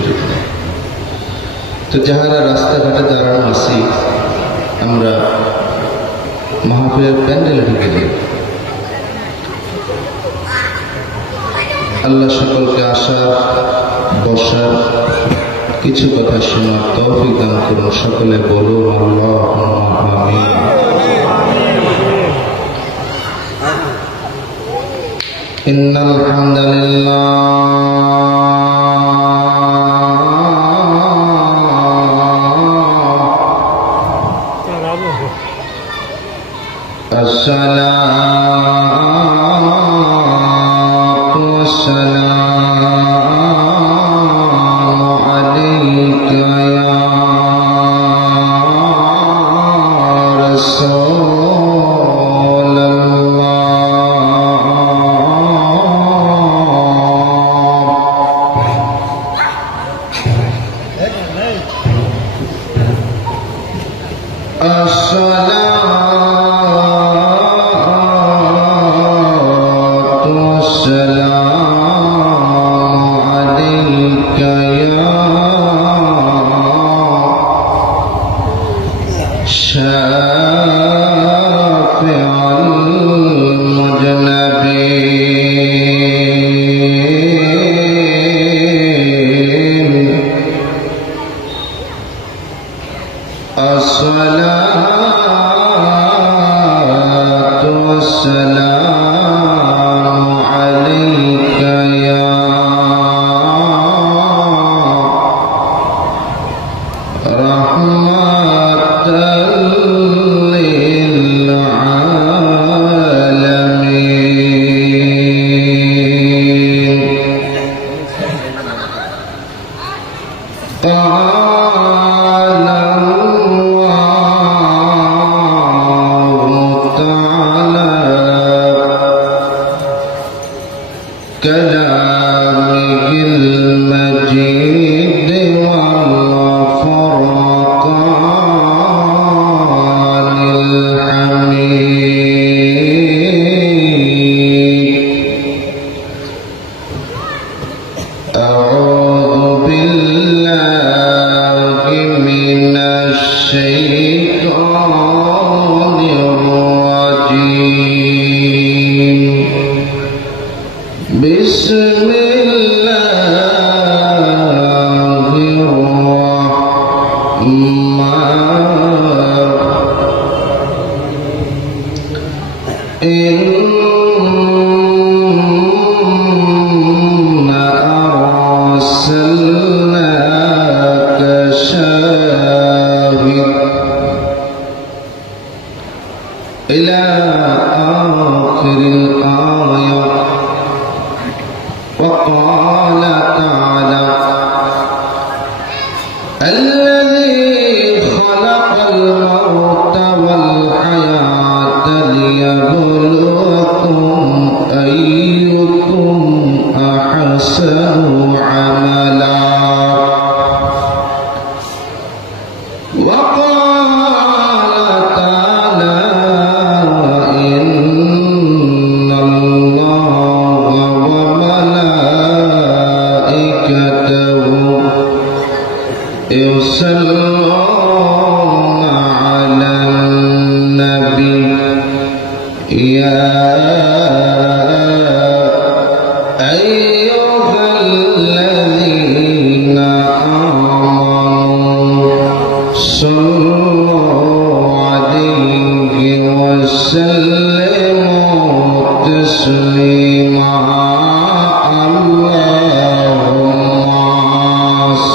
সুযোগ নেই। তো যাহারা রাস্তাঘাটে দাঁড়ানো আছি, আমরা মাহফিলের প্যান্ডেলে ঢুকে যাই। আল্লাহ সকলকে আসার বসার কিছু কথা শোনার তৌফিক দান করুন। সকলে বলুন আল্লাহুম্মা আমিন। ইন্নাল হামদালিল্লাহ আসসালাতু ওয়াসসালামু আলাইকা ইয়া كلامه المجيد والفرقان الحميد أعوذ بالله من الشيطان الرجيم بسم الله الرحمن إنا أرسلناك شاهدا إلى آخر الآية. وقال تعالى الذي خلق الموت والحياة ليبلوكم أيكم أحسن عملا. وقال تعالى إن الله وملائكته يصلون على النبي يا أيها الذين آمنوا صلوا عليه وسلموا تسليما. اللهم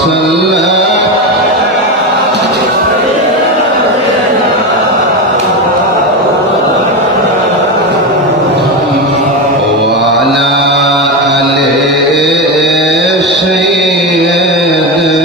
صل وعلى آل سيدنا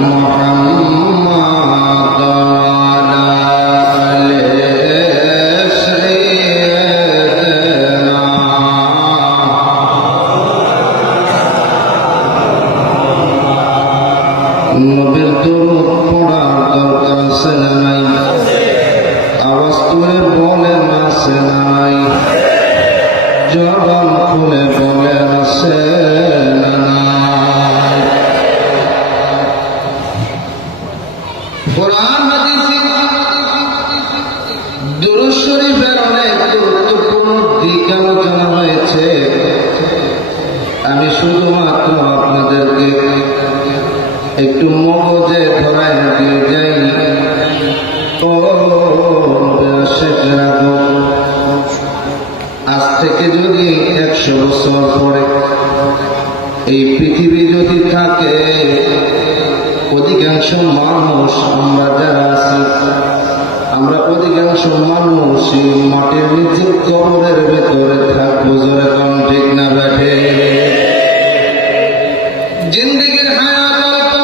محمد وعلى آل سيدنا নবীর দরুদ পড়ার দরকার আছে না নাই? আওয়াজ তুলে বলেন আছে না নাই? জবান খুলে বলেন আছে না নাই? কোরআন হাদিসে দুরূদ শরীফের অনেক গুরুত্বপূর্ণ দিক আলোচনা হয়েছে। আমি শুধুমাত্র আপনাদেরকে একটু মগজে ধরায় দিয়ে যাই। আজ থেকে যদি 100 বছর পরে এই পৃথিবী যদি থাকে, অধিকাংশ মানুষ আমরা যারা আছি, আমরা অধিকাংশ মানুষ মাটির নিচে কবরের ভেতরে থাকবো। জোরে কম ঠিক না বেঠে? জিন্দেগির হায়াত অল্প,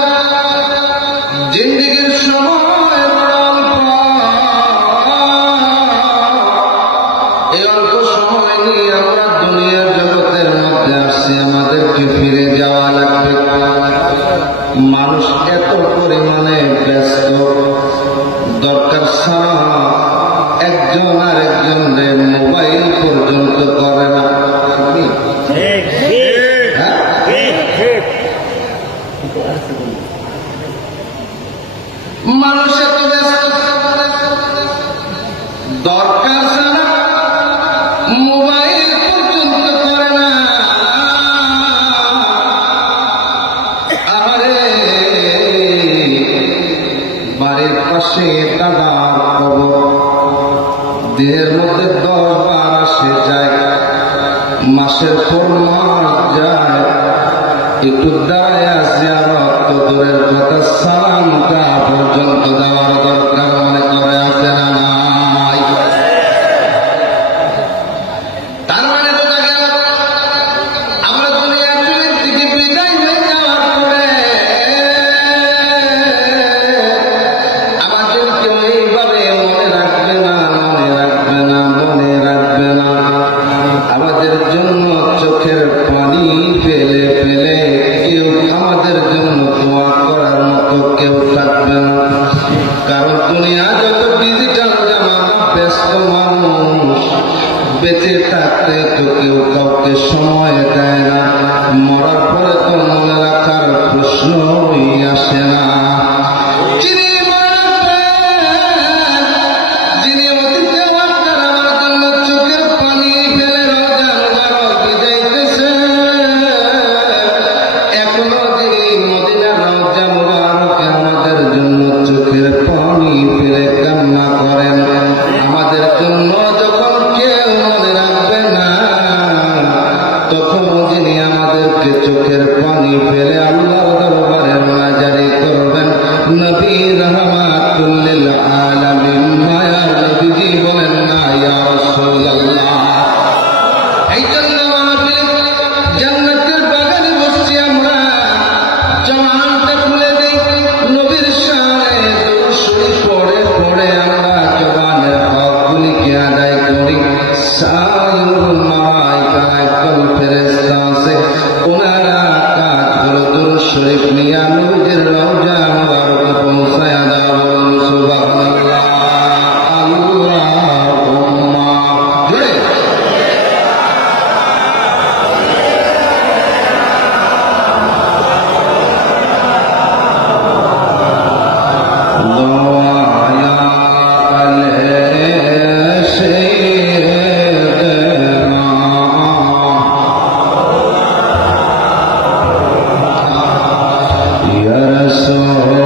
জিন্দেগির সময় বড় অল্প। এই অল্প সময় নিয়ে আমরা দুনিয়ার জগতের মধ্যে আসছি, আমাদেরকে ফিরে যাওয়া লাগবে। মানুষ এত পরিমাণে ব্যস্ত, দরকার ছাড়া একজন আর একজনের মোবাইল পর্যন্ত করে না। মানুষ এত ব্যস্ত, দরকার ছাড়া মোবাইল পর্যন্ত করে না। আরে বাড়ির পাশে দাদার খবর, দেহের মধ্যে 10 বার আসে যায়, মাসের পর মাস যায়, একটু দাঁড়ায় জিয়ারত তো দূরের কথা, সালামটা পর্যন্ত দেওয়ার দরকার মনে করে আছে না নাই? তার মানে বোঝা গেল আমরা দুনিয়া থেকে বিদায় হয়ে যাওয়ার পরে আমাদের কেউ এইভাবে মনে রাখবে না, মনে রাখবে না, মনে রাখবে না। আমাদের জন্য চোখের পানি ফেলে ফেলে কেউ আমাদের জন্য দোয়া করার মতো কেউ থাকবে না। কারণ দুনিয়া যত ডিজিটাল জামানা, ব্যস্ত মানুষ বেঁচে থাকতে তো কেউ কাউকে সময় দেয় না। মরার পরে তো মনে রাখার প্রশ্নই আসে না। যিনি মারবেন, যিনি অতীতে আপনার আমার জন্য চোখের পানি ফেলে রোজার বারো বিদাইতেছে, এখনো যিনি মদিনার রওজা মুবারকে আমাদের জন্য চোখের পানি ফেলে কান্না করেন, আমাদের জন্য যখন কেউ মনে রাখবে না, তখন যিনি আমাদেরকে চোখের পানি ফেলে আল্লাহর দরবারে মাজারি করবেন, নবী রাহমাতুল লিল আলামিন মায়ার নবীজি বলেন না ইয়া রাসূলুল্লাহ। এই জন্য মাহফিল জান্নাতের বাগানে বসছি আমরা, জবানটা খুলে দেই, নবীর শানে দুরূদ শরীফ পড়ে পড়ে আমরা জবানের হকগুলিকে আদায় করি। সায়ুল মালাইকা একদল ফেরেশতা আছে, ওনারা কাজ হলো দুরূদ শরীফ নিয়ে নবীর রওজা মুবারকে পৌঁছায়া দাও। সুবহানাল্লাহ, আল্লাহুম্মা জোরে। Ya Rasul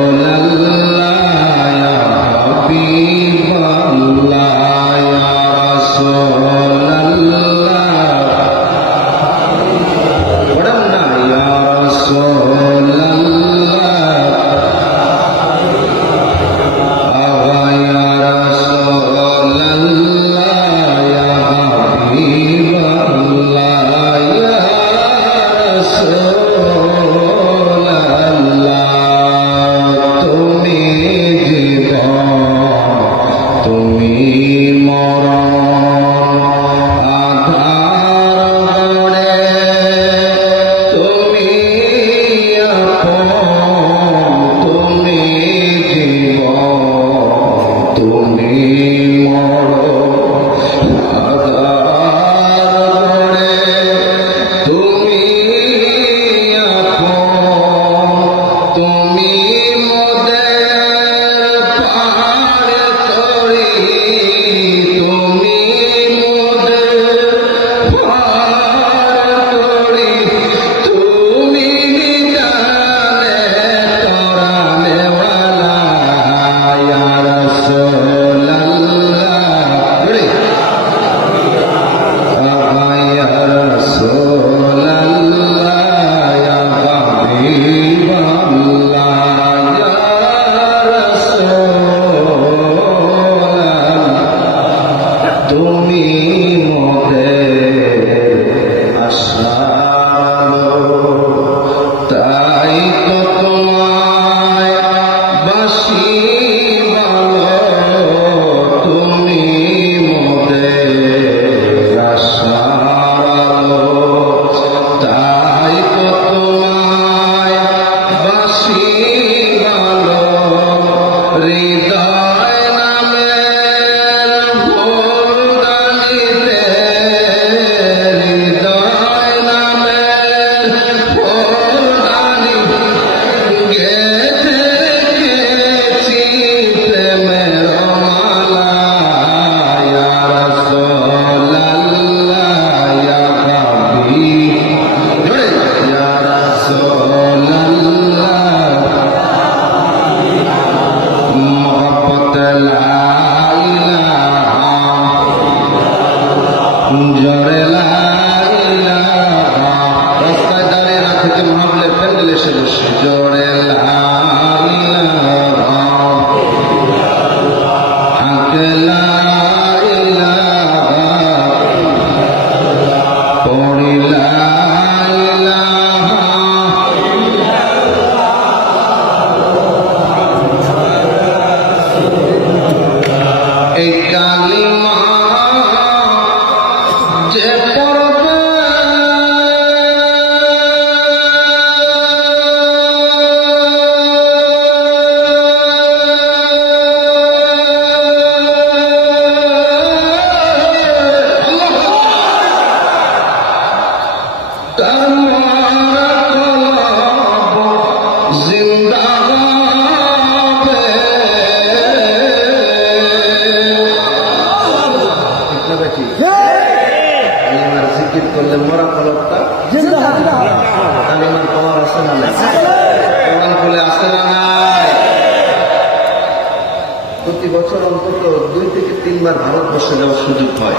প্রতি বছর অন্তত 2 থেকে 3 বার ভারতবর্ষে যাওয়ার সুযোগ হয়,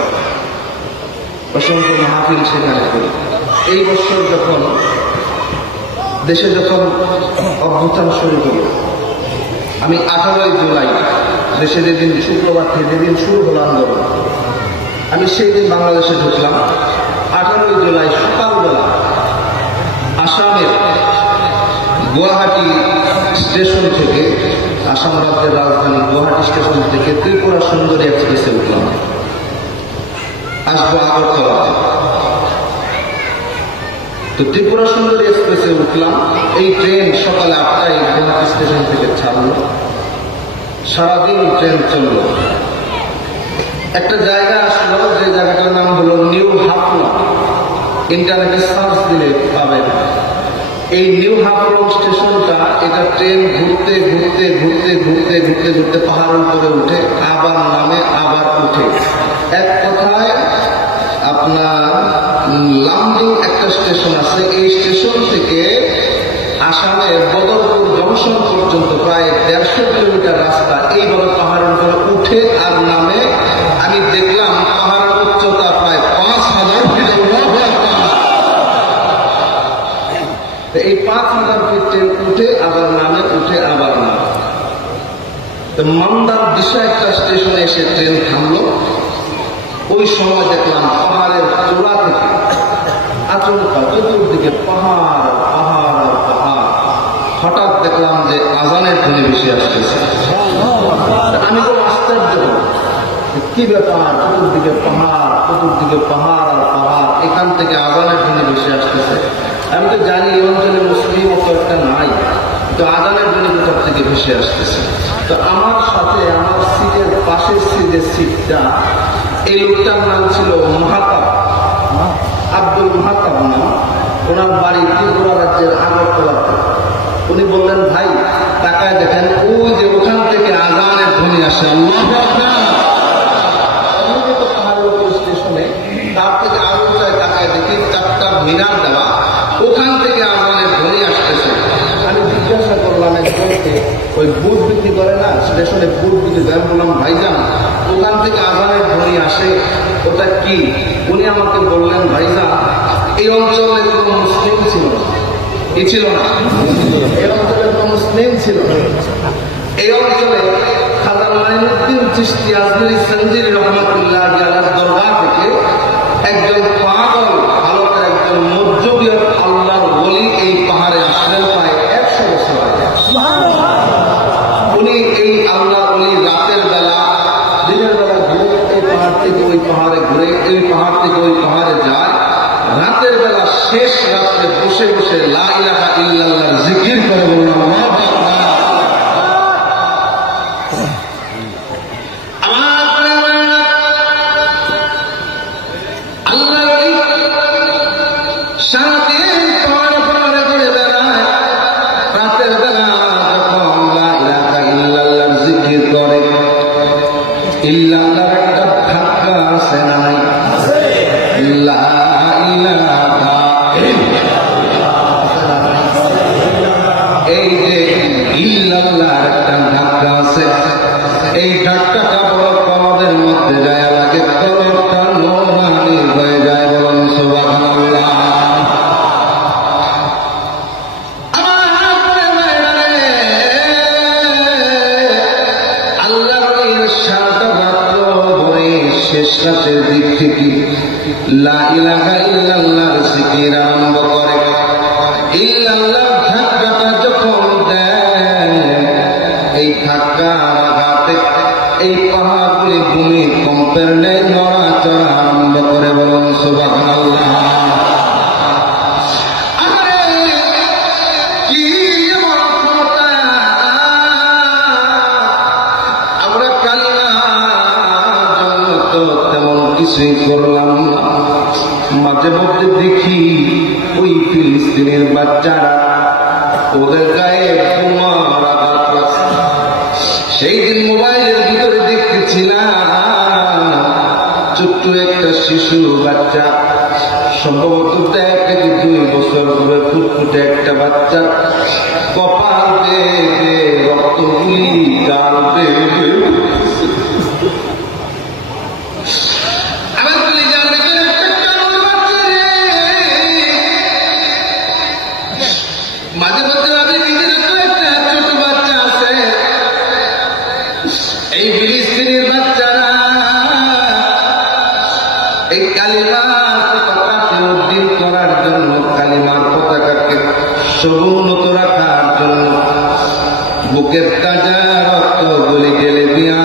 অসংখ্য মাহফিল সেখানে করি। এই বছর যখন দেশে অভ্যুত্থান শুরু করি, আমি 18 জুলাই দেশে যেদিন শুক্রবার থেকে যেদিন শুরু হল আন্দোলন, আমি সেই দিন বাংলাদেশে ঢুকলাম। 18 জুলাই সকালবেলা আসামের গুয়াহাটি স্টেশন থেকে, আসাম রাজ্যের রাজধানী গুয়াহাটি স্টেশন থেকে ত্রিপুরা সুন্দরী এক্সপ্রেসে উঠলাম, আসবো আগরতলাতে। তো ত্রিপুরা সুন্দরী এক্সপ্রেসে উঠলাম। এই ট্রেন সকালে 8টায় গুয়াহাটি স্টেশন থেকে ছাড়লো, সারাদিন ট্রেন চলল। একটা জায়গা আসলো, যে জায়গাটার নাম হলো নিউ হাফলং। ইন্টারনেটে সার্চ দিলে পাবেন। এই নিউ হাফলং স্টেশনটা, এটা ট্রেন ঘুরতে ঘুরতে ঘুরতে ঘুরতে ঘুরতে ঘুরতে পাহাড়ের উপরে উঠে, আবার নামে, আবার উঠে। এক কথায় আপনার লামডিং একটা স্টেশন আছে, এই স্টেশন থেকে আসামের বদরপুর জংশন পর্যন্ত প্রায় 150 কিলোমিটার রাস্তা এইভাবে পাহাড়ের উপরে উঠে আর নামে। আমি দেখলাম পাহাড়ের উচ্চতা প্রায় 5000 ফিট। এই 5000 ফিট ট্রেন উঠে আবার নামে, উঠে আবার নামে। তো মান্দার দিশা একটা স্টেশনে এসে ট্রেন থামলো। ওই সময় দেখলাম পাহাড়ের চূড়া থেকে আচমকা চতুর্দিকে পাহাড় পাহাড় আর পাহাড়। হঠাৎ দেখলাম যে আজানের ধ্বনি বেশি আসতেছে। আমি তো আশ্চর্য, কি ব্যাপার, চতুর্দিকে পাহাড়, চতুর্দিকে পাহাড় আর পাহাড়, এখান থেকে আজানের ধ্বনি বেশি আসতেছে। আমি তো জানি এই অঞ্চলে মুসলিম অত একটা নাই, তো আজানের ধ্বনি কোথার থেকে ভেসে আসতেছে। তো আমার সাথে আমার সিটের পাশের যে সিটটা, এই লোকটার নাম ছিল মাহাতাব, আব্দুল মাহাতাব নাম। ওনার বাড়ি ত্রিপুরা রাজ্যের আগরতলাতে। উনি বললেন, ভাই তাকায় দেখেন ওই যে ওখান থেকে আজানের ধ্বনি আসে, আল্লাহু আকবার। পাহাড়ের উপর স্টেশনে তার থেকে আরো উঁচায় তাকায় দেখি 4টা মিনার দেওয়া, ওখান থেকে আজানের ধ্বনি আসতেছে। আমি জিজ্ঞাসা করলাম একজনকে, ওই বুট বিক্রি করে না স্টেশনে, বুট বিক্রি করে, বললাম ভাইজান ওখান থেকে আজানের ধ্বনি আসে, ওটা কি? উনি আমাকে বললেন ভাইজান এই অঞ্চলে কোনো মুসলিম ছিল না, কি ছিল না? এই অঞ্চলে কোনো মুসলিম ছিল না। এই অঞ্চলে খাজা মাইনুদ্দিন চিশতি আজমিরি সঞ্জিরি রহমাতুল্লাহ আলাইহির দরবার থেকে একজন পাগল ভারতের একজন মধ্যবিত্ত আল্লাহর ওলি এই পাহাড়ে আসলেন প্রায় 100 বছর আগে। উনি এই আল্লাহর ওলি রাতের বেলা, দিনের বেলা ঘুরে এই পাহাড় থেকে ওই পাহাড়ে ঘুরে, এই পাহাড় থেকে ওই পাহাড়ে যায়, রাতের বেলা শেষ রাত্রে বসে বসে লা ইলাহা ইল্লাল্লাহর জিকির করে। বললাম আল্লাহু আকবার। সারাদিন পাহাড়ে পাহাড়ে ঘুরে বেড়ায়, রাতের বেলা যখন লা ইলাহা ইল্লাল্লাহর জিকির করে, ইল্লাল্লাহর একটা ধাক্কা আছে না নাই? লা ইলাহা এই যে ইল্লাল্লাহর একটা ধাক্কা আছে, এই ধাক্কাটা বড় কলবের মধ্যে যায় লাগে, কলবটা নূরানি হয়ে যায়। বলেন সুবহানাল্লাহ। শেষ রাতের দিক থেকে লা ইলাহা ইল্লাল্লাহর জিকির আরম্ভ করে। ইল্লাল্লাহর ধাক্কাটা যখন দেয়, এই ধাক্কার আঘাতে এই পাহাড়গুলি ভূমিকম্পের ন্যায় নড়াচড়া আরম্ভ করে। বলুন সুবহানাল্লাহ। আমরা তেমন কিছুই করলাম না, মাঝে মধ্যে দেখি ওই ফিলিস্তিনের বাচ্চারা ওদের গায়ে বোমার আঘাত করছে। সেই দিন মোবাইলের ভিতরে দেখতেছিলাম ছোট্ট একটা শিশু বাচ্চা, সম্ভবত 1 থেকে 2 বছর ধরে ফুটফুটে একটা বাচ্চা, কপাল বেয়ে রক্তগুলি গাল বেয়ে মাঝে মধ্যে আমি নিজের একটা ছোট বাচ্চা আছে, এই ফিলিস্তিনের বাচ্চারা এই কালিমার পতাকাকে উদ্দিন করার জন্য, কালিমার পতাকাকে সমুন্নত রাখার জন্য বুকের তাজা রক্ত গলি গেলে দিয়া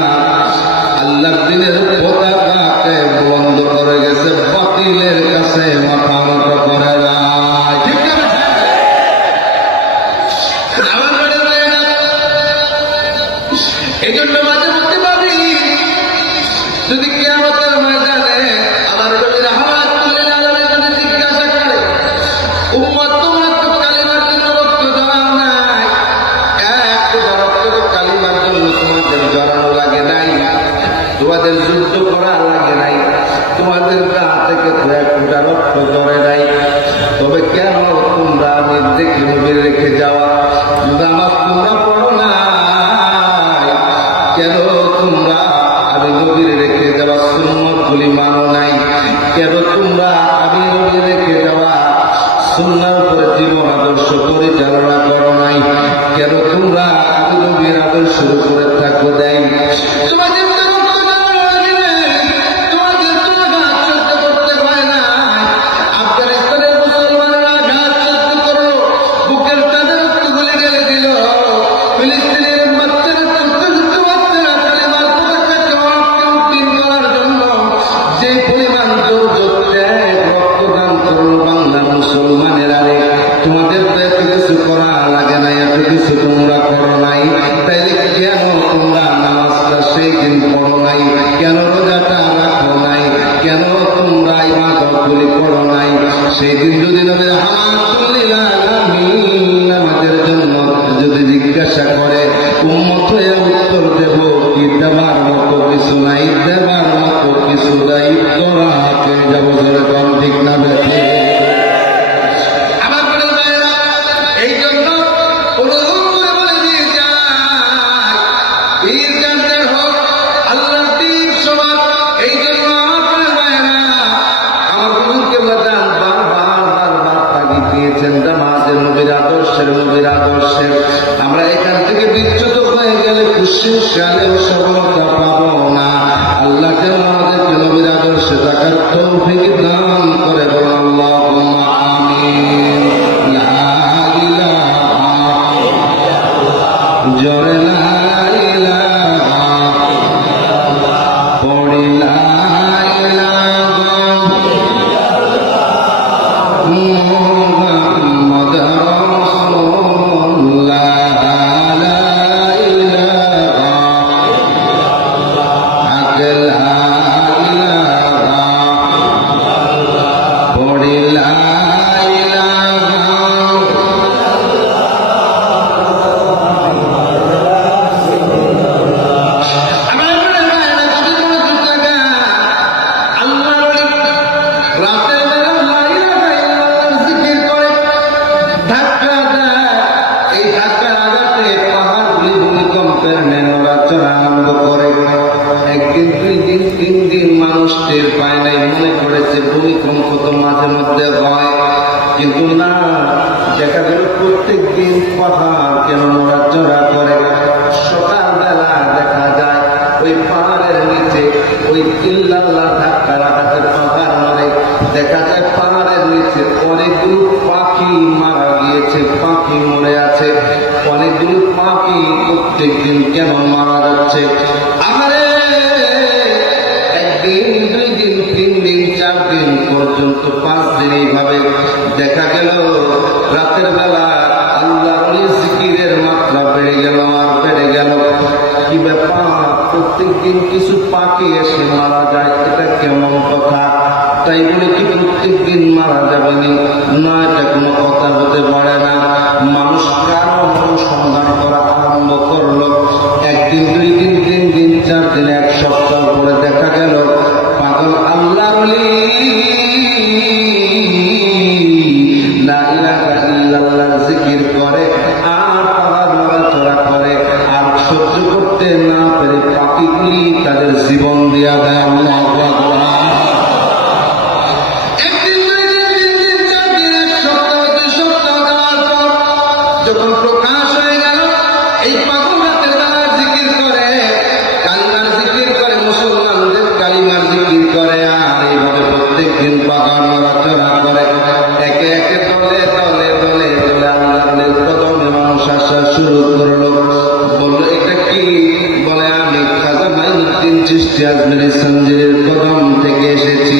আল্লাহর দিনের পতাকাকে বন্ধ করে গেছে, বাতিলের কাছে মাথা নত করে না। এই জন্য মাঝে মধ্যে ভাবি, যদি কিয়ামতের ময়দানে আমার নবীর হাত তুলে আল্লাহর কাছে জিজ্ঞাসা করে, উম্মত তোমরা তো কালিমার জন্য রক্ত জড়াও নাই, এক রক্ত তো কালিমার জন্য তোমাদের জড়ানো লাগে নাই, তোমাদের যুদ্ধ করা লাগে নাই, তোমাদের গা থেকে তো 1 ফোঁটা রক্ত ঝরে নাই, তবে কেন তোমরা নির্দেশে নবীর রেখে যাওয়া নামাজ তোমরা পড়ো না? কেন তোমরা আমি নবীর রেখে যাওয়া সুন্নতগুলি মানো নাই? কেন তোমরা আমি নবীর রেখে যাওয়া সুন্নাহর উপরে জীবন আদর্শ পরিচালনা করো নাই? কেন তোমরা আমি নবীর আদর্শের উপরে থাকো দেয়? তোমাদের তোমাদের তো এত কিছু করা লাগে না, এত কিছু তোমরা করো নাই, তাইলে কেন তোমরা নামাজটা সেই দিন পড়ো নাই? কেন রোজাটা রাখো নাই? কেন তোমরা ইবাদতগুলি করো নাই? সেই দিন যদি নবীর হাত তুলিলা আমাদের জন্য যদি জিজ্ঞাসা জিজ্ঞাসা করে উম্মত হয়ে উত্তর দেব কি দেবার মতো কিছু নাই, দেবার মতো কিছু নাই, তোরা পেয়ে যাবো যেরকম ঠিক না বেঁচে। এই জন্য বলে দিয়ে যায় হোক আল্লাহ দ্বীপ সবার। এই জন্য আমার ভাইরা আমার গুরুকে বারবার তাগিদ দিয়েছেন নামাজের নবীর আদর্শের। আমরা এখান থেকে বিচ্যুত হয়ে গেলে খুশি সালেও সফলতা পাবো না। আল্লাহ যেন আমাদেরকে নবীর আদর্শে থাকার তৌফিক দান করে বলুন আল্লাহুম্মা আমিন। লা ইলাহা জোরে লা ইলাহা পড়ি লা ইলাহা মুহাম্মাদুর রাসূলুল্লাহ। লা ইলাহা লা ইলাহা পড়ি লা ইলাহা। রাতের বেলা লা ইলাহা ইল্লাল্লাহর জিকির করে ধাক্কা দেয়, এই ধাক্কার আঘাতে পাহাড়গুলি ভূমিকম্পের নড়াচড়া আরম্ভ করে। একদিন, দুই দিন, তিন দিন মানুষ টের পায় নাই, মনে করেছে ভূমিকম্প তো মাঝে মধ্যে হয়, কিন্তু না, দেখা গেল প্রত্যেক দিন পাহাড় কেন নড়াচড়া করে। সকালবেলা দেখা যায় ওই পাহাড়ের নিচে ওই ইল্লাল্লাহ ধাক্কার আঘাতে পাহাড় নড়ে। দেখা যায় পাহাড়ের নিচে অনেকগুলো পাখি মারা গিয়েছে, পাখি মরে আছে। অনেকগুলো পাখি প্রত্যেক দিন কেন মারা যাচ্ছে? আমারে একদিন, দুই দিন, তিন দিন, 4 দিন পর্যন্ত 5 দিন এইভাবে দেখা গেল রাতের বেলা আল্লাহর জিকিরের মাত্রা বেড়ে গেল আর বেড়ে গেল। কি ব্যাপার, প্রত্যেক দিন কিছু পাখি এসে মারা যায়, এটা কেমন কথা? তাই বলে কি প্রত্যেক দিন মারা যাবে না? এটা কোনো কথা হতে পারে না। মানুষ কারণ অনুসন্ধান করা আরম্ভ করলো। একদিন, দুই দিন, তিন দিন, 4 দিন, 1 সপ্তাহ পরে দেখা গেল পাগল আল্লাহর ওলি লা ইলাহা ইল্লাল্লাহ জিকির করে আর পাহাড় নড়াচড়া করে, আর সহ্য করতে না পেরে পাখিগুলি তাদের জীবন দিয়া দেয়। আল্লাহু আকবার। একদিন, দুই দিন, তিন দিন, 4 দিন, 1 সপ্তাহ, 2 সপ্তাহ যাওয়ার পর যখন প্রকাশ হয়ে গেল এই পাগল রাতের বেলা জিকির করে, কালিমার জিকির করে, মুসলমানদের কালিমার জিকির করে, আর এইভাবে প্রত্যেক দিন পাহাড় নড়াচড়া করে। একে একে দলে দলে দলে দলে আল্লাহর কদমে মানুষ আসা শুরু করলো। বললো এটা কি? বলে আমি খাজা মাইনুদ্দিন চিশতি আজমিরি সঞ্জিরের কদম থেকে এসেছি।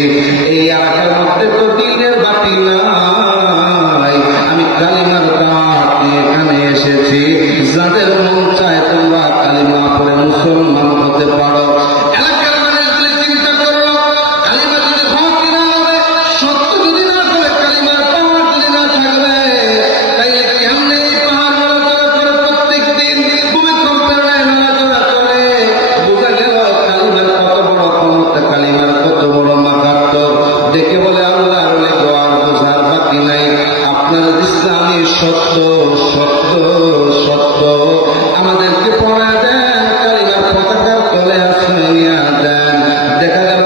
এই এলাকার মধ্যে তো দিনের বাতি নাই, আমি কালিমার দাওয়াত নিয়ে এখানে এসেছি। যাদের মন চায় তোমরা কালিমা পড়ে মুসলমান হতে পারো। এলাকার মানুষগুলি চিন্তা করলো কালিমা যদি হক না হবে, সত্য যদি না করে, কালিমার পাওয়ার যদি না থাকবে, তাইলে কেমনে এই পাহাড় নড়াচড়া করে প্রত্যেক দিন ভূমিকম্পের ন্যায় নড়াচড়া করে? বোঝা গেল কালিমার কত বড় ক্ষমতা, কালিমার কত বড় মাহাত্ম্য। দেখে বলে আল্লাহর ওলি গো, আর বোঝার বাকি নাই। আপনারা ইসলামী সত্য সত্য সত্য আমাদেরকে পড়া দেন, কালিমার পতাকার তলে আশ্রয় নিয়ে দেন। দেখা গেল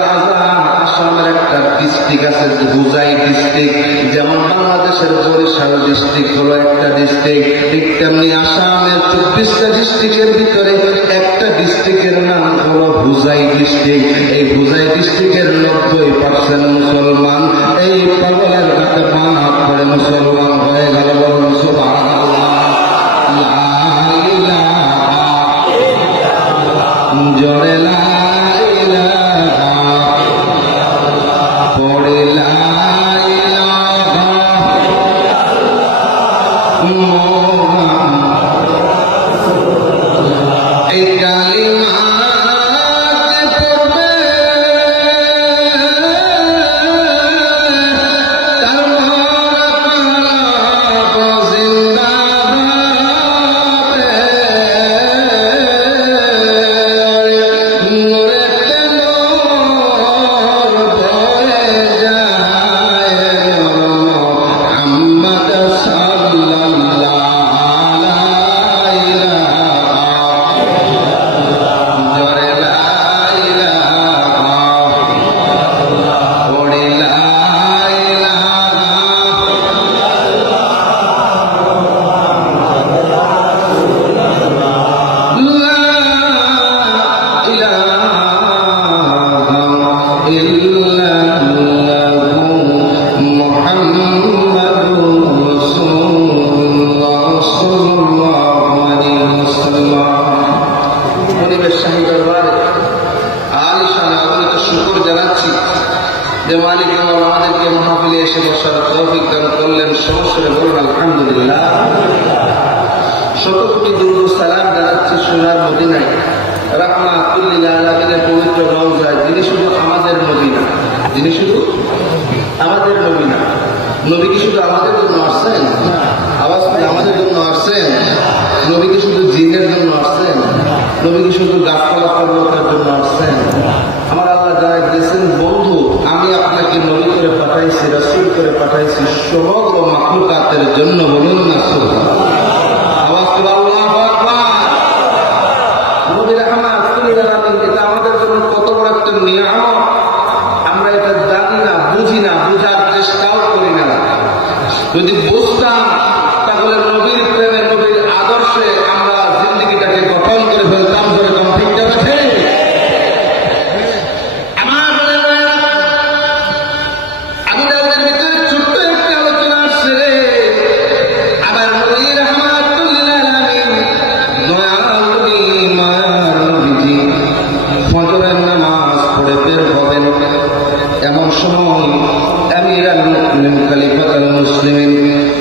আসামের একটা ডিস্ট্রিক্ট আছে, হুজাই ডিস্ট্রিক্ট। যেমন বাংলাদেশের বরিশাল ডিস্ট্রিক্ট হলো একটা ডিস্ট্রিক্ট, ঠিক তেমনি আসামের 24টা ডিস্ট্রিক্টের ভিতরে একটা ডিস্ট্রিক্টের নাম হলো হুজাই ডিস্ট্রিক্ট। এই হুজাই ডিস্ট্রিক্টের 90% মুসলমান। এই পাগলের হাতে বাদ করে মুসলমান হয়ে গেল। বলুন সুবহানাল্লাহ। লা ইলাহা জোরে লা ইলাহা পড়ে লা ইলাহা মুহাম্মাদুর। এই কালিমা পড়বে মালিক আমার আমাদেরকে মাহফিলে এসে বসার তৌফিক দান করলেন। সমস্যারে বলুন আলহামদুলিল্লাহ। শত কোটি দুরূদ সালাম জানাচ্ছি সোনার মদিনায়, রাহমাতুল লিল আলামিনের পবিত্র রওজায়, যিনি শুধু আমাদের নবী না, যিনি শুধু আমাদের নবী না। নবী কি শুধু আমাদের জন্য আসছেন? আওয়াজ করে আমাদের জন্য আসছেন? নবী কি শুধু জিনের জন্য আসছেন? নবী কি শুধু গাছপালা পর্বতের জন্য আসছেন? আমার আল্লাহ যারা দিয়েছেন, বন্ধু আমি আপনাকে নবী করে পাঠাইছি, রাসূল করে পাঠাইছি সমগ্র মাখলুকাতের জন্য। বলুন না সুবহানাল্লাহ। আওয়াজ করে আল্লাহু আকবার। নবী রাহমাতুল লিল আলামিন, এটা আমাদের জন্য কত বড় একটা নিয়ামত। আমরা এটা জানি না, বুঝি না, বুঝার চেষ্টাও করি না। যদি বুঝতাম তাহলে নবীর প্রেমে, নবীর আদর্শে আমরা জিন্দগিটাকে গঠন করে ফেলতাম। ধরে কম ঠিক আছে। আমি তাদের ভিতরে ছোট্ট একটা আলোচনা আসছে রে। আবার নবী রাহমাতুল লিল আলামিন, দয়াল নবী, মায়ার নবীজি ফজরের নামাজ পড়ে বের হবেন। এমন সময় আমিরুল মুমিনিন খলিফাতুল মুসলিমিন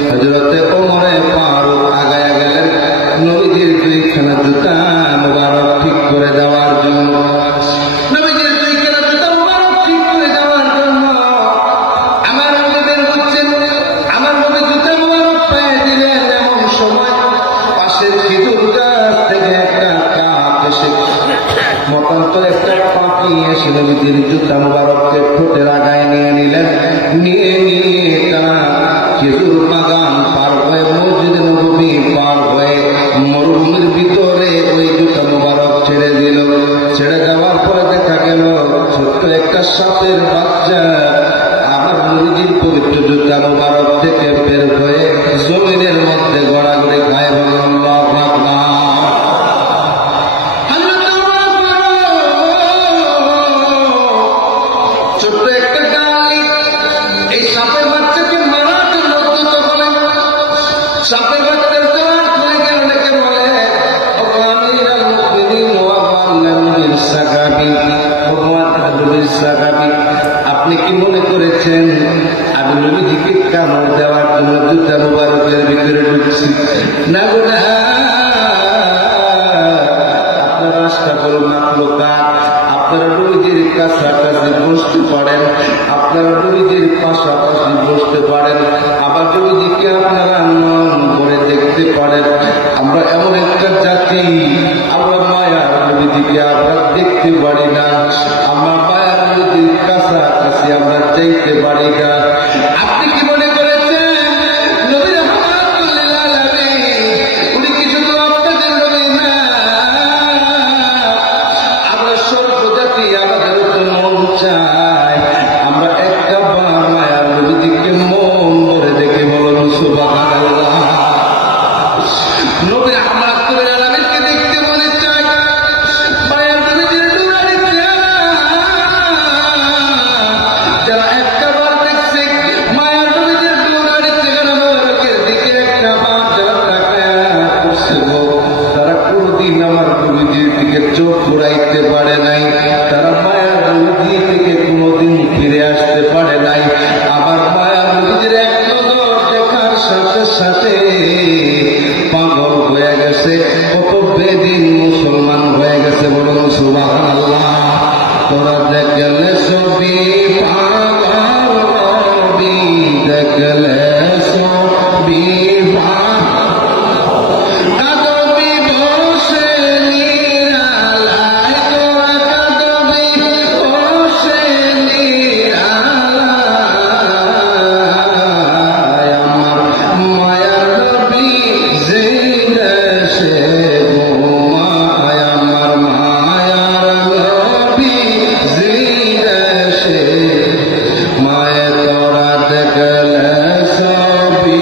হযরতে ওমরে ফারুক আগায়া গেলেন নবীজির দুইখানা জুতা মুবারক ঠিক করে দেওয়ার জন্য। নবীজির দুইখানা জুতা মুবারক ঠিক করে দেওয়ার জন্য আমার নবী বের হচ্ছেন। আমার নবী জুতা মুবারক পায়ে দিলেন। এমন সময় পাশের খেজুর গাছ থেকে একটা কাক এসে, মতান্তর একটা পাখি এসে নবীজির জুতা মুবারককে ঠোঁটের আগায় নিয়ে নিলেন। নিয়ে তারা খেজুর বাগান পার হয়ে মসজিদ নববী পার হয়ে মরুভূমির ভিতরে ওই জুতা মুবারক ছেড়ে দিল। ছেড়ে যাওয়ার পরে দেখা গেল ছোট্ট একটা সাপের বাচ্চা আমার নবীজির পবিত্র জুতা মুবারক থেকে বের হয়ে জমিনের মধ্যে গড়াগড়ি খায়। বলুন আল্লাহু আকবার। ছোট্ট একটা ডাল এই সাপের বাচ্চাকে মারার জন্য উদ্যত করেন। সাপের বাচ্চার জবাব হয়ে গেল, অনেকে বলে আমিরুল মুমিনিন ওয়া নবীর সাহাবী, নবীর সাহাবী, আপনি কি মনে করেছেন আমি নবীজিকে কামড় দেওয়ার জন্য জুতা মুবারকের ভিতরে ঢুকছি? না গো না, আপনারা আশা করুন মাখলুকাত, আপনারা নবীজির কাছাকাছি বসতে পারেন, আপনারা নবীজির পাশাপাশি বসতে পারেন, আবার নবীজিকে আপনারা মন করে দেখতে পারেন। আমরা এমন একটা জাতি, আমরা মায়ার নবীজিকে আমরা দেখতে পারি না, আমরা মায়ার নবীজির কাছাকাছি আমরা দেখতে পারি না। আপনি কি মনে করেছেন নবী রাহমাতুল লিল আলামিন উনি কি শুধু আপনাদের নবী না? আমরা সর্বজাতি, আমাদের তো মন চায় আমরা একটা বার মায়ার নবীজিকে মন ভরে দেখে বলুন সুবহানাল্লাহ। নবী রাহমাতুল লিল আলামিনকে দেখতে মনে চায়, মায়ার নবীজির নুরানি চেহারা যারা একটা বার দেখছে, মায়ার নবীজির নুরানি চেহারা মোবারকের দিকে একটা বার যারা তাকায়া করছে গো, তারা কোনদিন আমার নবীজির দিকে চোখ ঘুরাইতে পারে নাই, তারা মায়ার নবীজি থেকে কোনদিন ফিরে আসতে পারে নাই। আবার মায়ার নবীজির এক নজর দেখার সাথে সাথে পাগল হয়ে গেছে, কত বেদিন মুসলমান হয়ে গেছে। বলুন সুবহানাল্লাহ। তোরা দেখলে ছবি পাগল নবী, দেখলে ছবি কাদবি বসে নিরালায়, তোরা কাদবি বসে নিরালায়। আমার মায়ার নবী যেই দেশে ঘুমায়, আমার মায়ার নবী যেই দেশে, মায়ে তোরা দেখলে ছবি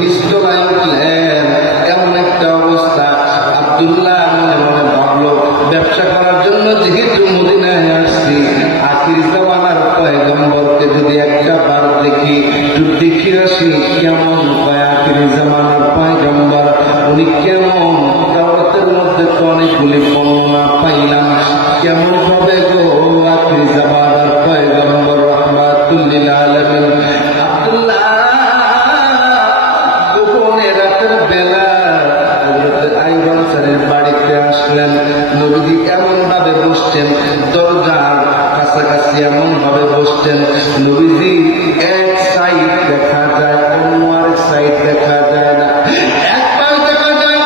নিচতলায় উঠলেন। এমন একটা অবস্থা, আব্দুল্লাহ মনে মনে ভাবলো ব্যবসা করার জন্য যেহেতু মদিনায় আসছি, আখির জামানার পয়গম্বরকে যদি একটা বার দেখি, একটু দেখে আসি কেমন হয় আখির জামানার পয়গম্বর, উনি কেমন। দাওয়াতের মধ্যে তো অনেকগুলি বর্ণনা পাইলাম, কেমন হবে গো আখির জামানার পয়গম্বর রাহমাতুল লিল আলামিন। আব্দুল্লাহ গোপনে রাতের বেলা হযরত আইয়ুব আনসারীর বাড়িতে আসলেন। নবীজি এমন ভাবে বসছেন, দরজার কাছাকাছি এমন ভাবে বসছেন, নবীজি এক সাইড দেখা যায়, অন্য আরেক সাইড দেখা যায় না। এক পাশ দেখা যায়,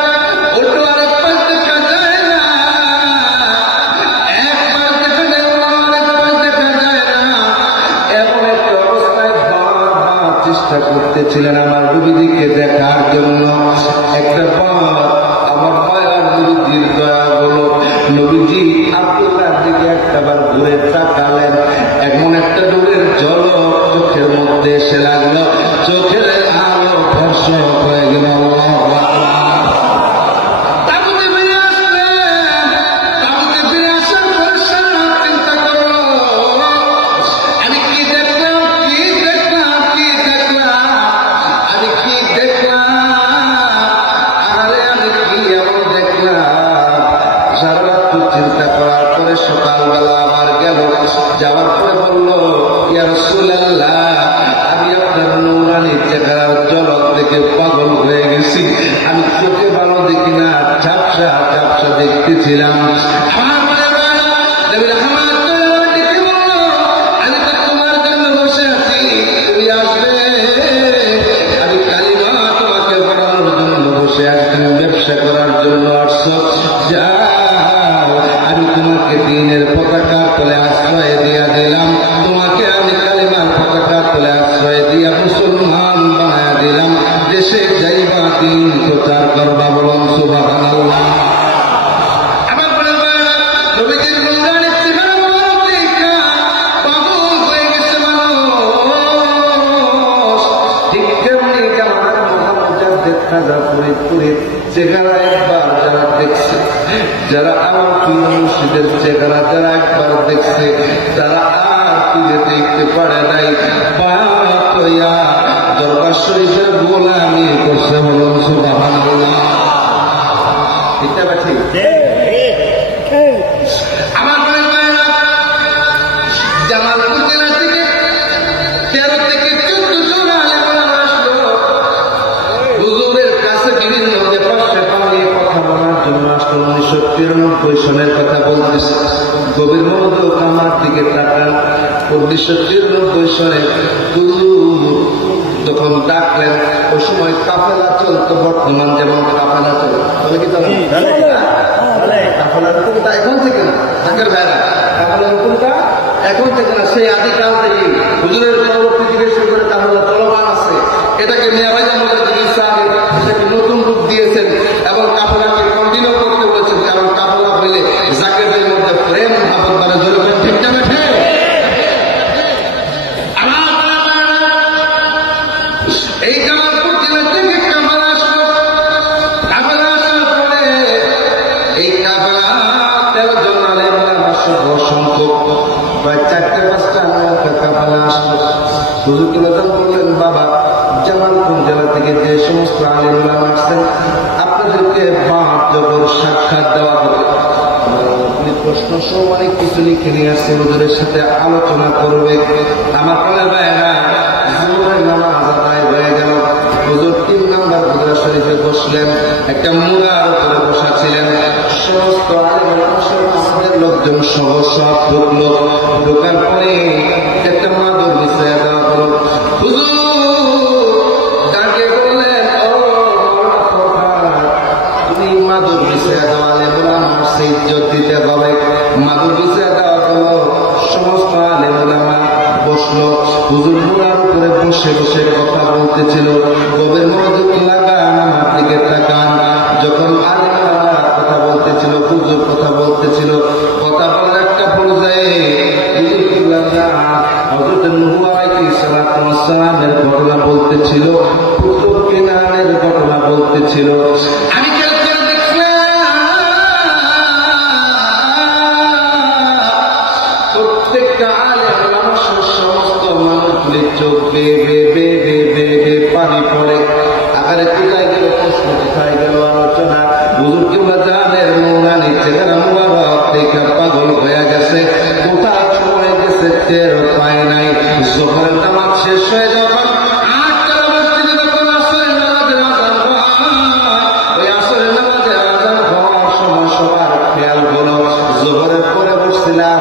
অন্য আরেক পাশ দেখা যায় না। এক পাশ দেখা যায়, অন্য আরেক পাশ দেখা যায় না। এমন একটা অবস্থায় বারবার চেষ্টা করতেছিলেন আমার নবীজিকে দেখার জন্য। একটা বার আমার মায়ার নবীজির দয়া হলো, নবীজি আব্দুল্লাহর দিকে একটাবার ঘুরে তাকালেন। এমন একটা দূরের ঝলক চোখের মধ্যে এসে লাগলো, চোখের আলো ভর্ষক হয়ে গেল। আল্লাহু আকবার। তাবুতে ফিরে আসলেন। তাবুতে ফিরে আসার পরে সারা চিন্তা করো, আমি কি দেখলাম, কি দেখলাম, কি দেখলাম, আমি কি দেখলাম, আরে আমি কি এমন দেখলাম। সারা রাত চিন্তা করার পরে সকালবেলা আমার গেল, যাওয়ার পরে বলল, ইয়া রাসূলুল্লাহ, আমি আপনার নূরানি চেহারার ঝলক দেখে পাগল হয়ে গেছি। আমি চোখে ভালো দেখি না, ঝাপসা ঝাপসা দেখতেছিলাম। আমার পরিবার নবী রাহমাতুল্লাহ ডেকে বলল, আমি তো তোমার জন্য বসে আছি, তুমি আসবে। আমি কালিমা তোমাকে পড়ানোর জন্য বসে আছি, তুমি ব্যবসা করার জন্য আসছো, যাও আমি তোমাকে দ্বীনের পতাকার তলে আশ্রয় দিয়া দিলাম, তোমাকে আমি কালিমার পতাকার তলে আশ্রয় দিয়া মুসলমান বানায়া দিলাম। দেশে যাইবা দ্বীন প্রচার করবা, বলুন সুবহানাল্লাহ। আমার পরিবার নবীজির নূরানি চেহারা মোবারক দেখা পাগল হয়ে গেছে মানুষ। ঠিক তেমনি জামানার মুহাম্মদ খাজা ফরিদপুরের চেহারা একবার যারা দেখছে, যারা আমার প্রিয় মুর্শিদের চেহারা যারা একবার দেখছে, তারা আর ফিরে দেখতে পারে নাই। বায়াত হইয়া দরবার শরীফের গোলামি করছে, বলুন সুবহানাল্লাহ। ঠিক না ঠিক? আমার ভাইরা, জামালপুর জেলা থেকে 13 থেকে 14 জন আলেম ওলামা আসলো হুজুরের কাছে, বিভিন্ন দেশে পালিয়ে কথা বলার জন্য আসলো। 1993 সনের কথা বলতেছে। গভীর মনোযোগ আমার দিকে তাকান। 1993 সনে হুজুর যখন ডাকলেন, ওই সময় কাফেলা চলতো, বর্তমান যেমন কাফেলা চলে, কাফেলার হুকুমটা এখন থেকে না, ঢাকার ভাইরা, কাফেলার হুকুমটা এখন থেকে না, সেই আদিকাল থেকে হুজুরের পরবর্তী থেকে শুরু করে কাফেলা চলমান আছে। এটাকে মেয়ারাজ আমাদের ঈসা এটাকে নতুন রূপ দিয়েছেন এবং কাফেলাকে কন্টিনিউ করতে বলেছেন, কারণ কাফেলা হইলে জাকেটের মধ্যে প্রেম ভাবত মানে জড়িত। ঠিক না ঠিক? এই জামালপুর জেলা থেকে কাফেলা আসলো। কাফেলা আসার পরে এই কাফেলা 13 জন আলেম ওলামা সহ অসংখ্য প্রায় 4-5টা কাফেলা আসলো। হুজুর তুলাজান বললেন, বাবা, জামালপুর জেলা থেকে যে সমস্ত আলেম ওলামা আসছেন, আপনাদেরকে 5 জবর সাক্ষাৎ দেওয়া হবে। প্রশ্ন সহ অনেক কিছু লিখে নিয়ে আসছে, হুজুরের সাথে আলোচনা করবে। আমার প্রাণের ভাইয়েরা, জোহরের নামাজ আদায় হয়ে গেল। হুজুর 3 নাম্বার হুজরা শরীফে বসলেন, একটা মুরার উপরে বসা ছিলেন। সমস্ত আলেম ওলামা সহ আমাদের লোকজন সহ সব ঢুকলো। ঢোকার পরে একটা মাদুর বিছায়া দেওয়া হলো। হুজুর ডাকে বললেন, ও তুমি মাদুর বিছায়া দেওয়া আলেম ওলামার সেই ইজ্জত দিতে হবে। মাদুর বিছায়া দেওয়া হলো, সমস্ত আলেম ওলামা বসলো। হুজুর মুরার উপরে বসে বসে কথা বলতেছিল। গভীর মনোযোগ লাগান, আমার দিকে তাকান। যখন আলেম ওলামা কথা বলতেছিল, হুজুর কথা বলতেছিল, কথা বলার একটা পর্যায়ে হুজুর হযরত নূহ আলাইহিস সালামের ঘটনা ছিল। আমি খেয়াল করে দেখলাম প্রত্যেকটা আলেম ওলামা সমস্ত মানুষগুলির চোখ বেয়ে বেয়ে বেয়ে বেয়ে বেয়ে বেয়ে পানি পড়ে। আকারে কোথায় গেল প্রশ্ন, কোথায় গেল আলোচনা। হুজুর কিংবা জানের মৌলানি চেহারা মুবারক দেখে পাগল হয়ে গেছে। কোথা সময় গেছে টের পায় নাই। জোহরের নামাজ শেষ হয়ে যখন আটকাল মসজিদে যখন আসরের নামাজের আযান হয়, ওই আসরের নামাজের আযান হওয়ার সময় সবার খেয়াল হলো জোহরের পরে বসছিলাম,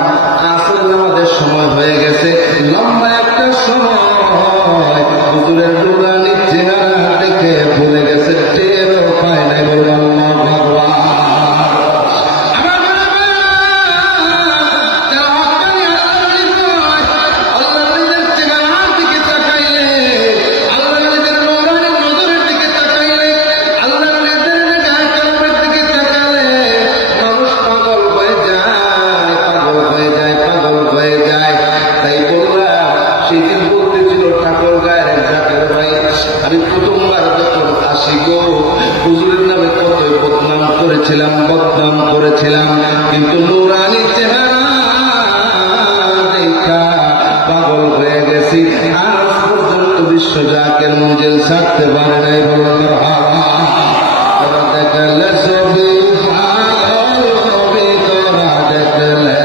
আসরের নামাজের সময় হয়ে গেছে। লম্বা একটা সময় হুজুরের নুরানি চেহারা দেখে ভুলে গেছে, টেরও পায় নাই। বললাম ভগবান বদনাম করেছিলাম, কিন্তু নুরানি চেহারা দেখা পাগল হয়ে গেছি। আজ পর্যন্ত বিশ্ব জাকের মঞ্জিল ছাড়তে পারে নাই। বললাম দেখলে ছবি পাগল হবে, তোরা দেখলে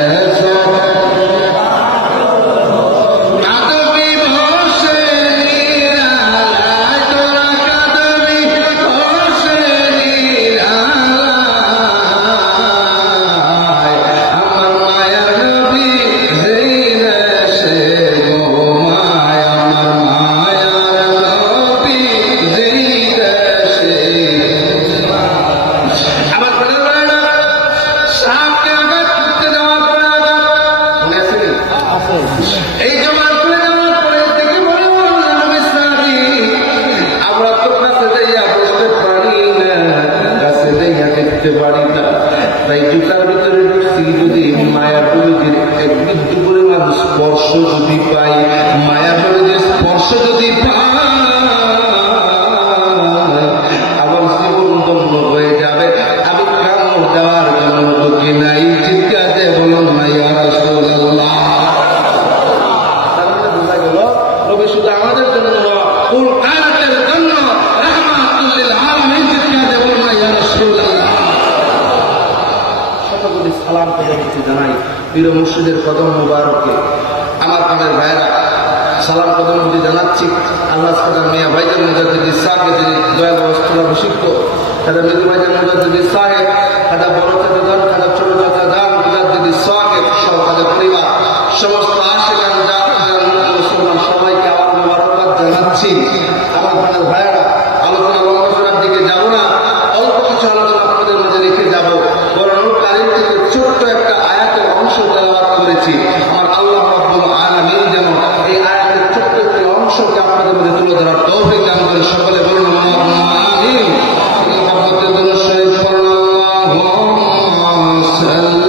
পারি না। তাই জুতার ভিতরে ঢুকছি, যদি মায়া প্রয়োগের এক বিন্দু পরিমাণ স্পর্শ যদি পাই, মায়া প্রয়োগের স্পর্শ যদি পাই, আবার জীবন দম্ভ হয়ে যাবে। আমি কান্না দেওয়ার জন্য ঢুকি নাই। ঠিক আছে, বলুন না ইয়া রাসূলুল্লাহ। তার মানে বোঝা গেল নবী শুধু আমাদের জন্য কুল কায়নাতের জন্য রাহমাতুল লিল আলামিন। ঠিক আছে, বলুন না ইয়া রাসূলুল্লাহ। সালাম পরবর্তী জানাই প্রিয় মুর্শিদের কদম মুবারকে। আমার প্রাণের ভাইরা, সালাম কদমটি জানাচ্ছি আল্লাহ সালাম মিয়া ভাইজান মুজাদ্দিদ সাহেব, যিনি দয়াল অবস্থা অভিষিক্ত। তাদের মৃদু ভাইজান মুজাদ্দিদ সাহেব, তাদের বড় চাচা যান, তাদের ছোট চাচা যান মুজাদ্দিদ সাহেব সহ তাদের পরিবার, সমস্ত আশিকান মুসলমান সবাইকে আমার মুবারকবাদ জানাচ্ছি। আমার প্রাণের ভাইরা, আলোচনা লম্বা করার দিকে যাব না, অল্প কিছু আলোচনা আপনাদের মাঝে রেখে যাব। কোরআনুল থেকে ছোট্ট একটা আয়াতের অংশ তেলাওয়াত করেছি। আমার আল্লাহ রাব্বুল আলামিন যেন এই আয়াতের ছোট্ট একটি অংশকে আপনাদের মধ্যে তুলে ধরার তৌফিক দান করে। সকলে বলুন আমিন। মহব্বতের জন্য শহীদ আল্লাহুম্মা সাল্লি